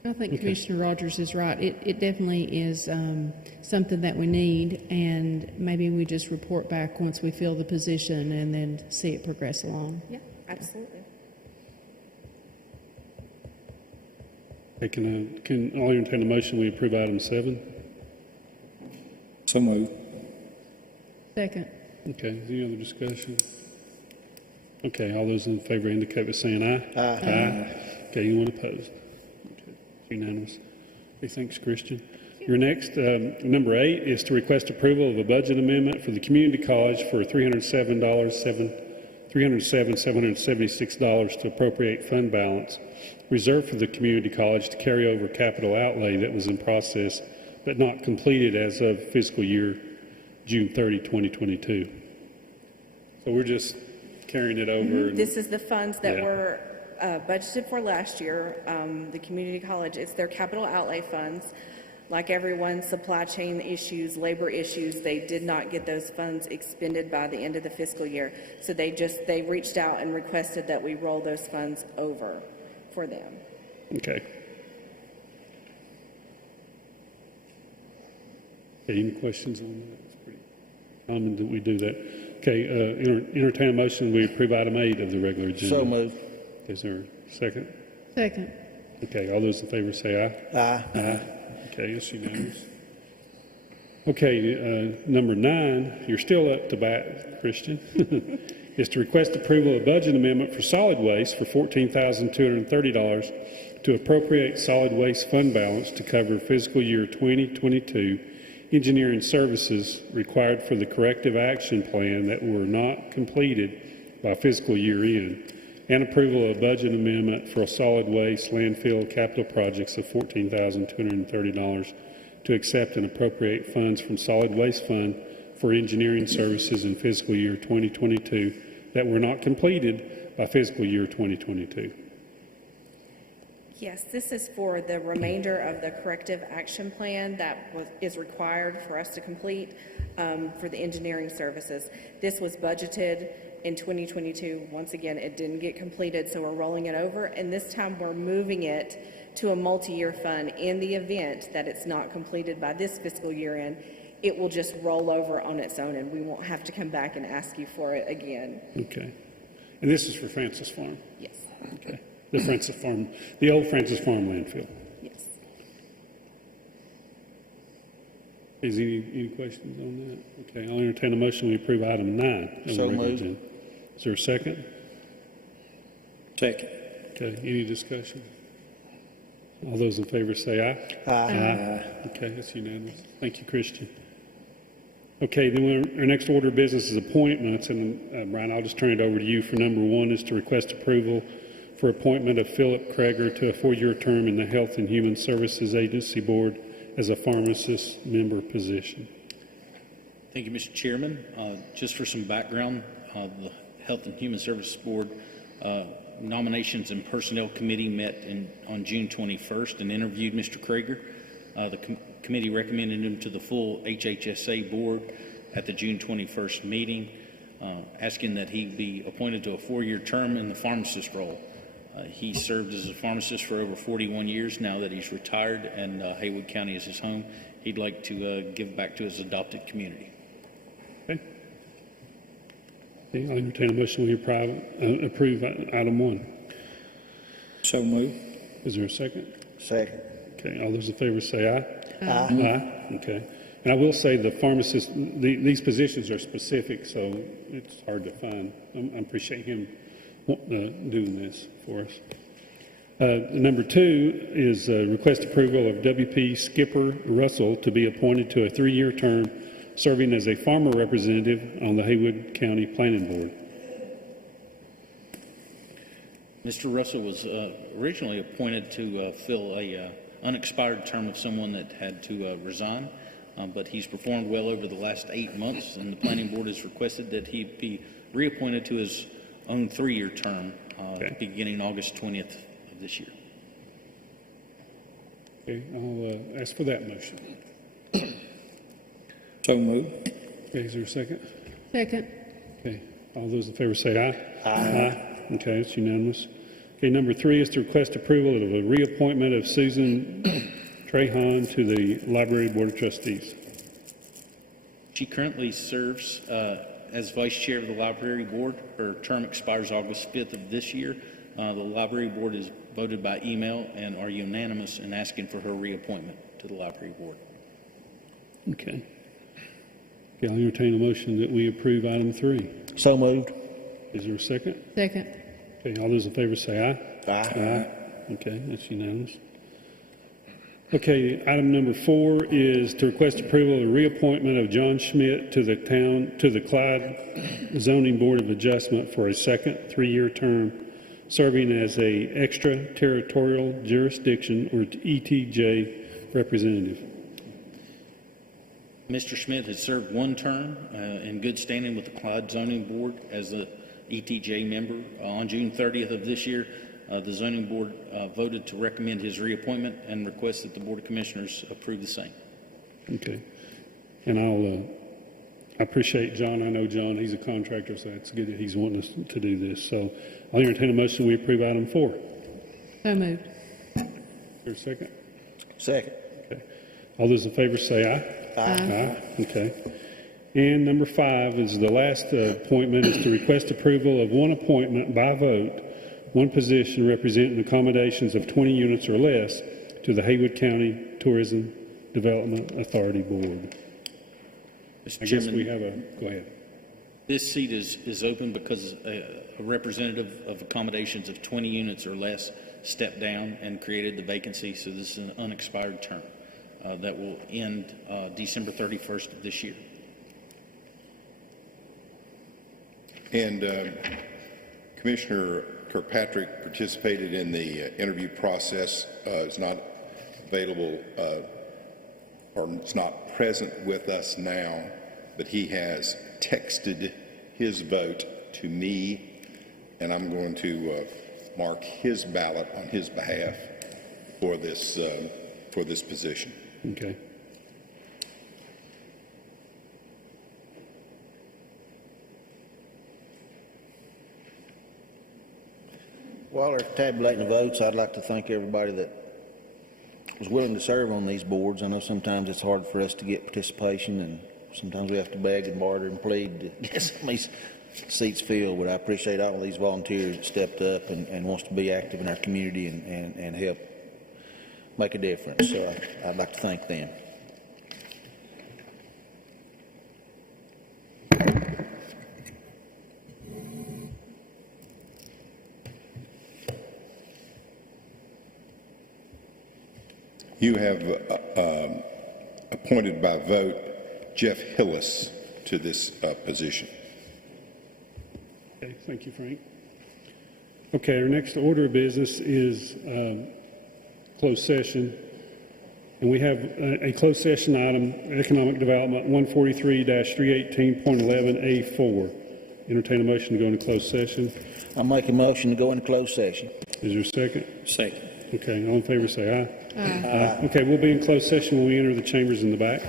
I think Commissioner Rogers is right. It definitely is something that we need, and maybe we just report back once we fill the position and then see it progress along. Yeah, absolutely. Hey, can I entertain a motion we approve item 7? So moved. Second. Okay, any other discussion? Okay, all those in favor indicate by saying aye. Aye. Okay, anyone opposed? Okay, unanimous. Hey, thanks, Christian. Your next, number 8, is to request approval of a budget amendment for the community college for $307,776 to appropriate fund balance reserved for the community college to carry over capital outlay that was in process but not completed as of fiscal year June 30, 2022. So we're just carrying it over. This is the funds that were budgeted for last year. The community college, it's their capital outlay funds. Like everyone, supply chain issues, labor issues, they did not get those funds expended by the end of the fiscal year. So they reached out and requested that we roll those funds over for them. Okay. Any questions on that? It's pretty common that we do that. Okay, entertain a motion, we approve item 8 of the regular agenda. So moved. Is there a second? Second. Okay, all those in favor say aye. Aye. Aye. Okay, it's unanimous. Okay, number 9, you're still up to bat, Christian, is to request approval of budget amendment for solid waste for $14,230 to appropriate solid waste fund balance to cover fiscal year 2022 engineering services required for the corrective action plan that were not completed by fiscal year end, and approval of budget amendment for solid waste landfill capital projects of $14,230 to accept and appropriate funds from solid waste fund for engineering services in fiscal year 2022 that were not completed by fiscal year 2022. Yes, this is for the remainder of the corrective action plan that is required for us to complete for the engineering services. This was budgeted in 2022. Once again, it didn't get completed, so we're rolling it over, and this time we're moving it to a multi-year fund. In the event that it's not completed by this fiscal year end, it will just roll over on its own, and we won't have to come back and ask you for it again. Okay. And this is for Francis Farm? Yes. Okay. The Francis Farm, the old Francis Farm landfill. Yes. Is any questions on that? Okay, I'll entertain a motion we approve item 9. So moved. Is there a second? Second. Okay, any discussion? All those in favor say aye. Aye. Okay, that's unanimous. Thank you, Christian. Okay, then our next order of business is appointments, and Brian, I'll just turn it over to you for number 1 is to request approval for appointment of Philip Kreger to a 4-year term in the Health and Human Services Agency Board as a pharmacist member position. Thank you, Mr. Chairman. Just for some background, the Health and Human Services Board Nominations and Personnel Committee met on June 21st and interviewed Mr. Kreger. The committee recommended him to the full HHSA board at the June 21st meeting, asking that he be appointed to a 4-year term in the pharmacist role. He served as a pharmacist for over 41 years now that he's retired, and Haywood County is his home. He'd like to give back to his adopted community. Okay. I'll entertain a motion we approve item 1. So moved. Is there a second? Second. Okay, all those in favor say aye. Aye. Okay. And I will say the pharmacist, these positions are specific, so it's hard to find. I appreciate him doing this for us. Number 2 is request approval of WP Skipper Russell to be appointed to a 3-year term serving as a farmer representative on the Haywood County Planning Board. Mr. Russell was originally appointed to fill a unexpired term of someone that had to resign, but he's performed well over the last 8 months, and the Planning Board has requested that he be reappointed to his own 3-year term beginning August 20th of this year. Okay, I'll ask for that motion. So moved. Okay, is there a second? Second. Okay, all those in favor say aye. Aye. Okay, it's unanimous. Okay, number 3 is to request approval of a reappointment of Susan Trejon to the Library Board of Trustees. She currently serves as Vice Chair of the Library Board. Her term expires August 5th of this year. The Library Board is voted by email and are unanimous in asking for her reappointment to the Library Board. Okay. Okay, I'll entertain a motion that we approve item 3. So moved. Is there a second? Second. Okay, all those in favor say aye. Aye. Okay, that's unanimous. Okay, item number 4 is to request approval of the reappointment of John Schmidt to the Clyde Zoning Board of Adjustment for a second 3-year term, serving as a extraterritorial jurisdiction or ETJ representative. Mr. Schmidt has served 1 term in good standing with the Clyde Zoning Board as an ETJ member. On June 30th of this year, the Zoning Board voted to recommend his reappointment and request that the Board of Commissioners approve the same. Okay. And I appreciate John. I know John, he's a contractor, so it's good that he's wanting us to do this. So I'll entertain a motion we approve item 4. So moved. Is there a second? Second. Okay. All those in favor say aye. Aye. Okay. And number 5 is the last appointment is to request approval of 1 appointment by vote, 1 position representing accommodations of 20 units or less to the Haywood County Tourism Development Authority Board. Mr. I Chairman, guess we have a, go ahead. This seat is open because a representative of accommodations of 20 units or less stepped down and created the vacancy, so this is an unexpired term that will end December 31st of this year. And Commissioner Kirkpatrick participated in the interview process, is not available or is not present with us now, but he has texted his vote to me, and I'm going to mark his ballot on his behalf for this position. Okay. While they're tabulating the votes, I'd like to thank everybody that was willing to serve on these boards. I know sometimes it's hard for us to get participation, and sometimes we have to beg and barter and plead to get some of these seats filled, but I appreciate all of these volunteers that stepped up and wants to be active in our community and help make a difference. So I'd like to thank them. You have appointed by vote Jeff Hillis to this position. Okay, thank you, Frank. Okay, our next order of business is closed session. And we have a closed session item, Economic Development 143-318.11A4. Entertain a motion to go into closed session. I'll make a motion to go into closed session. Is there a second? Second. Okay, all in favor say aye. Aye. Okay, we'll be in closed session when we enter the chambers in the back.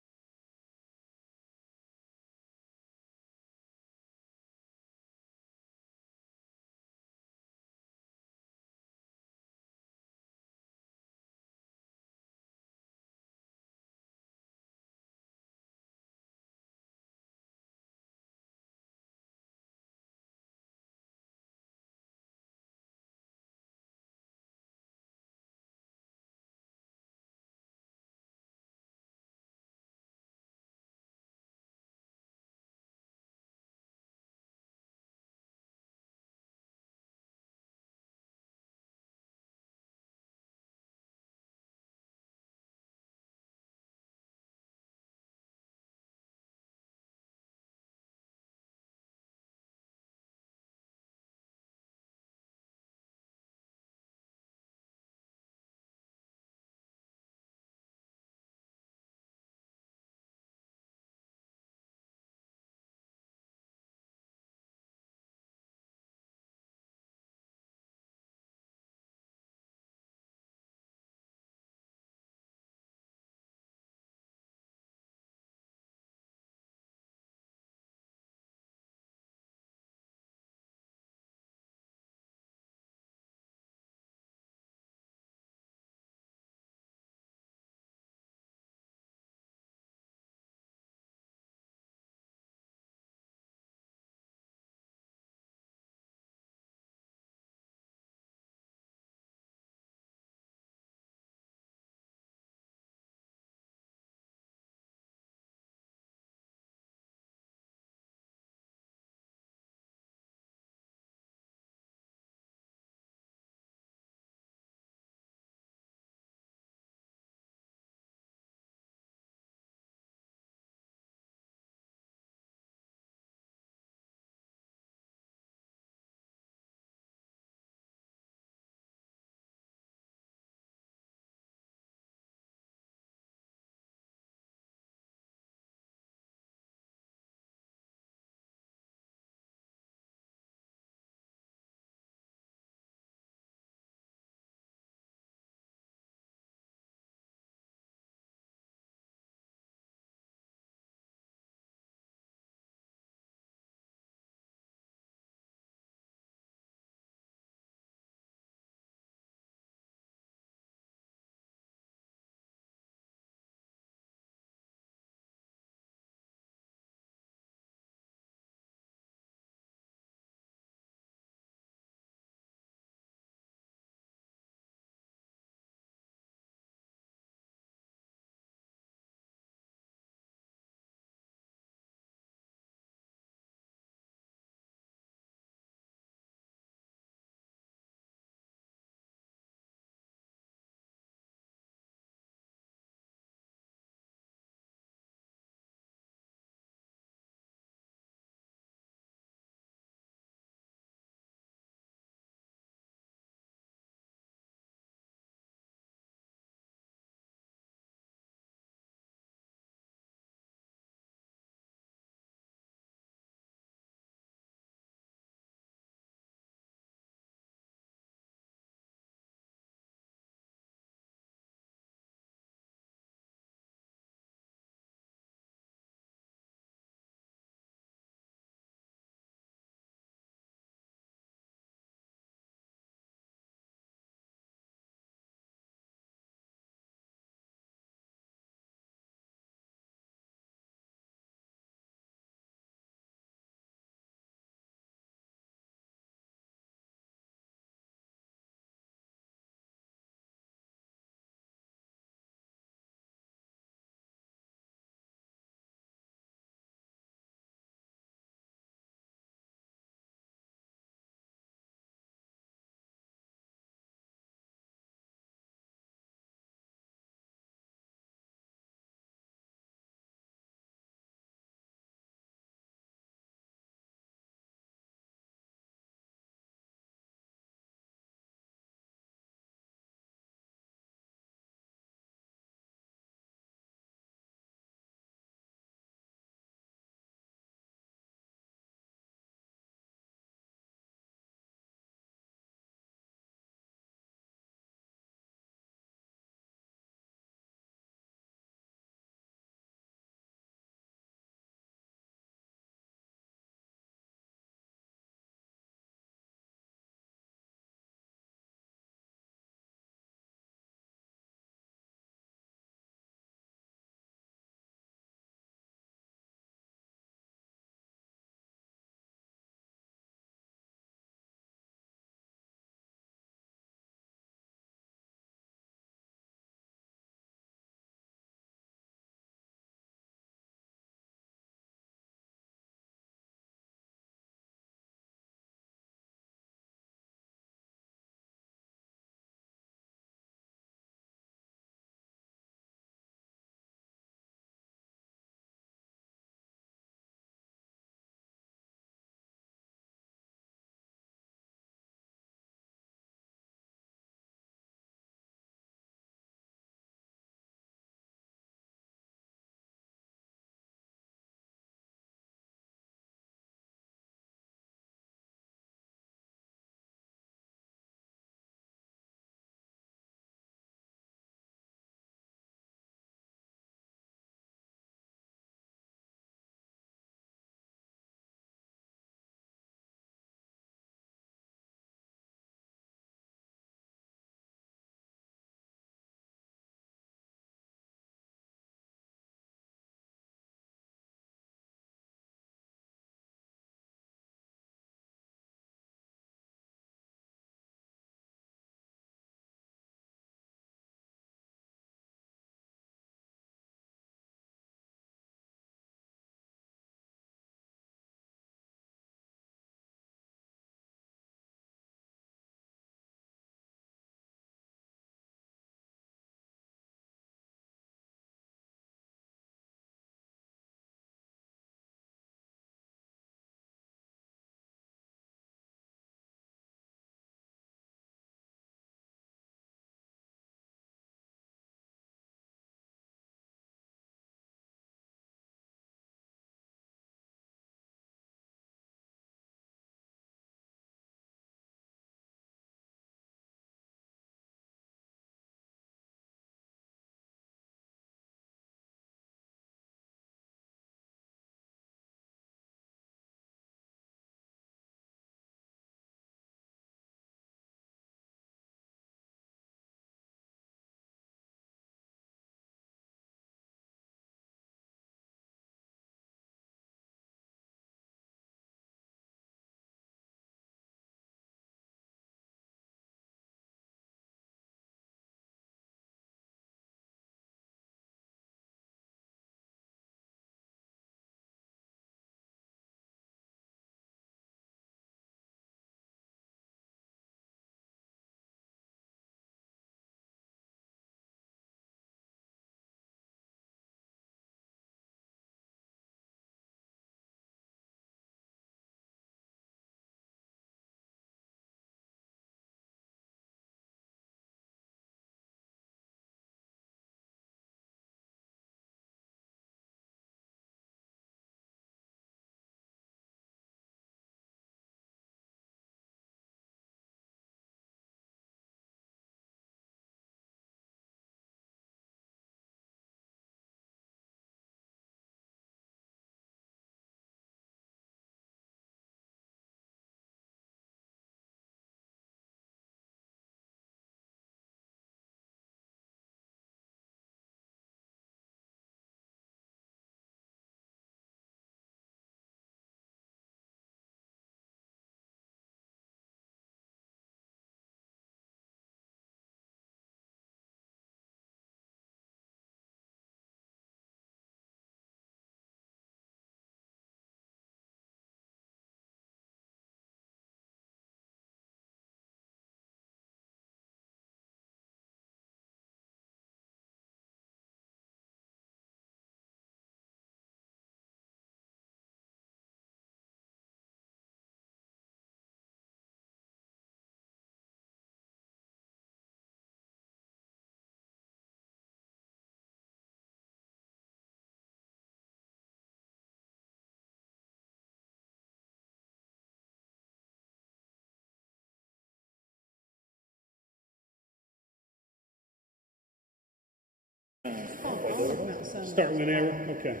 about some. Start whenever, okay.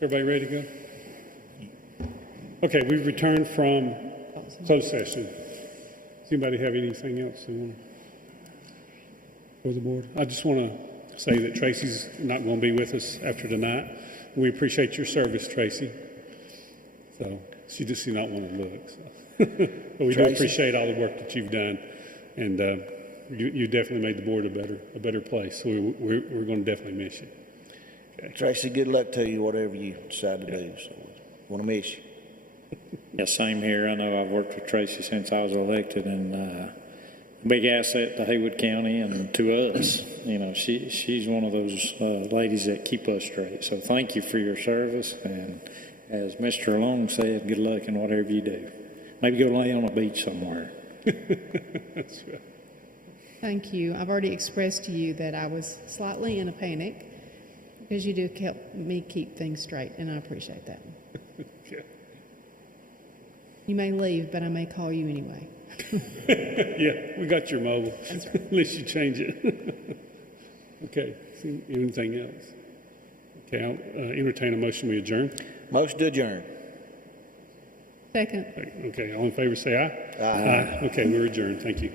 Everybody ready to go? Okay, we've returned from closed session. Does anybody have anything else they want for the board? I just want to say that Tracy's not going to be with us after tonight. We appreciate your service, Tracy. So she just did not want to look. So. But we do appreciate all the work that you've done, and you definitely made the board a better place. So we're going to definitely miss you. Okay. Tracy, good luck to you, whatever you decide to do. So, want to miss you. Yeah, same here. I know I've worked with Tracy since I was elected, and big asset to Haywood County and to us. You know, she's one of those ladies that keep us straight. So thank you for your service, and as Mr. Long said, good luck in whatever you do. Maybe go lay on a beach somewhere. That's right. Thank you. I've already expressed to you that I was slightly in a panic because you do help me keep things straight, and I appreciate that. Yeah. You may leave, but I may call you anyway. Yeah, we got your mobile. That's right. Unless you change it. Okay. Anything else? Okay, I'll entertain a motion. We adjourn. Motion to adjourn. Second. Okay, all in favor say aye. Aye. Okay, we're adjourned. Thank you.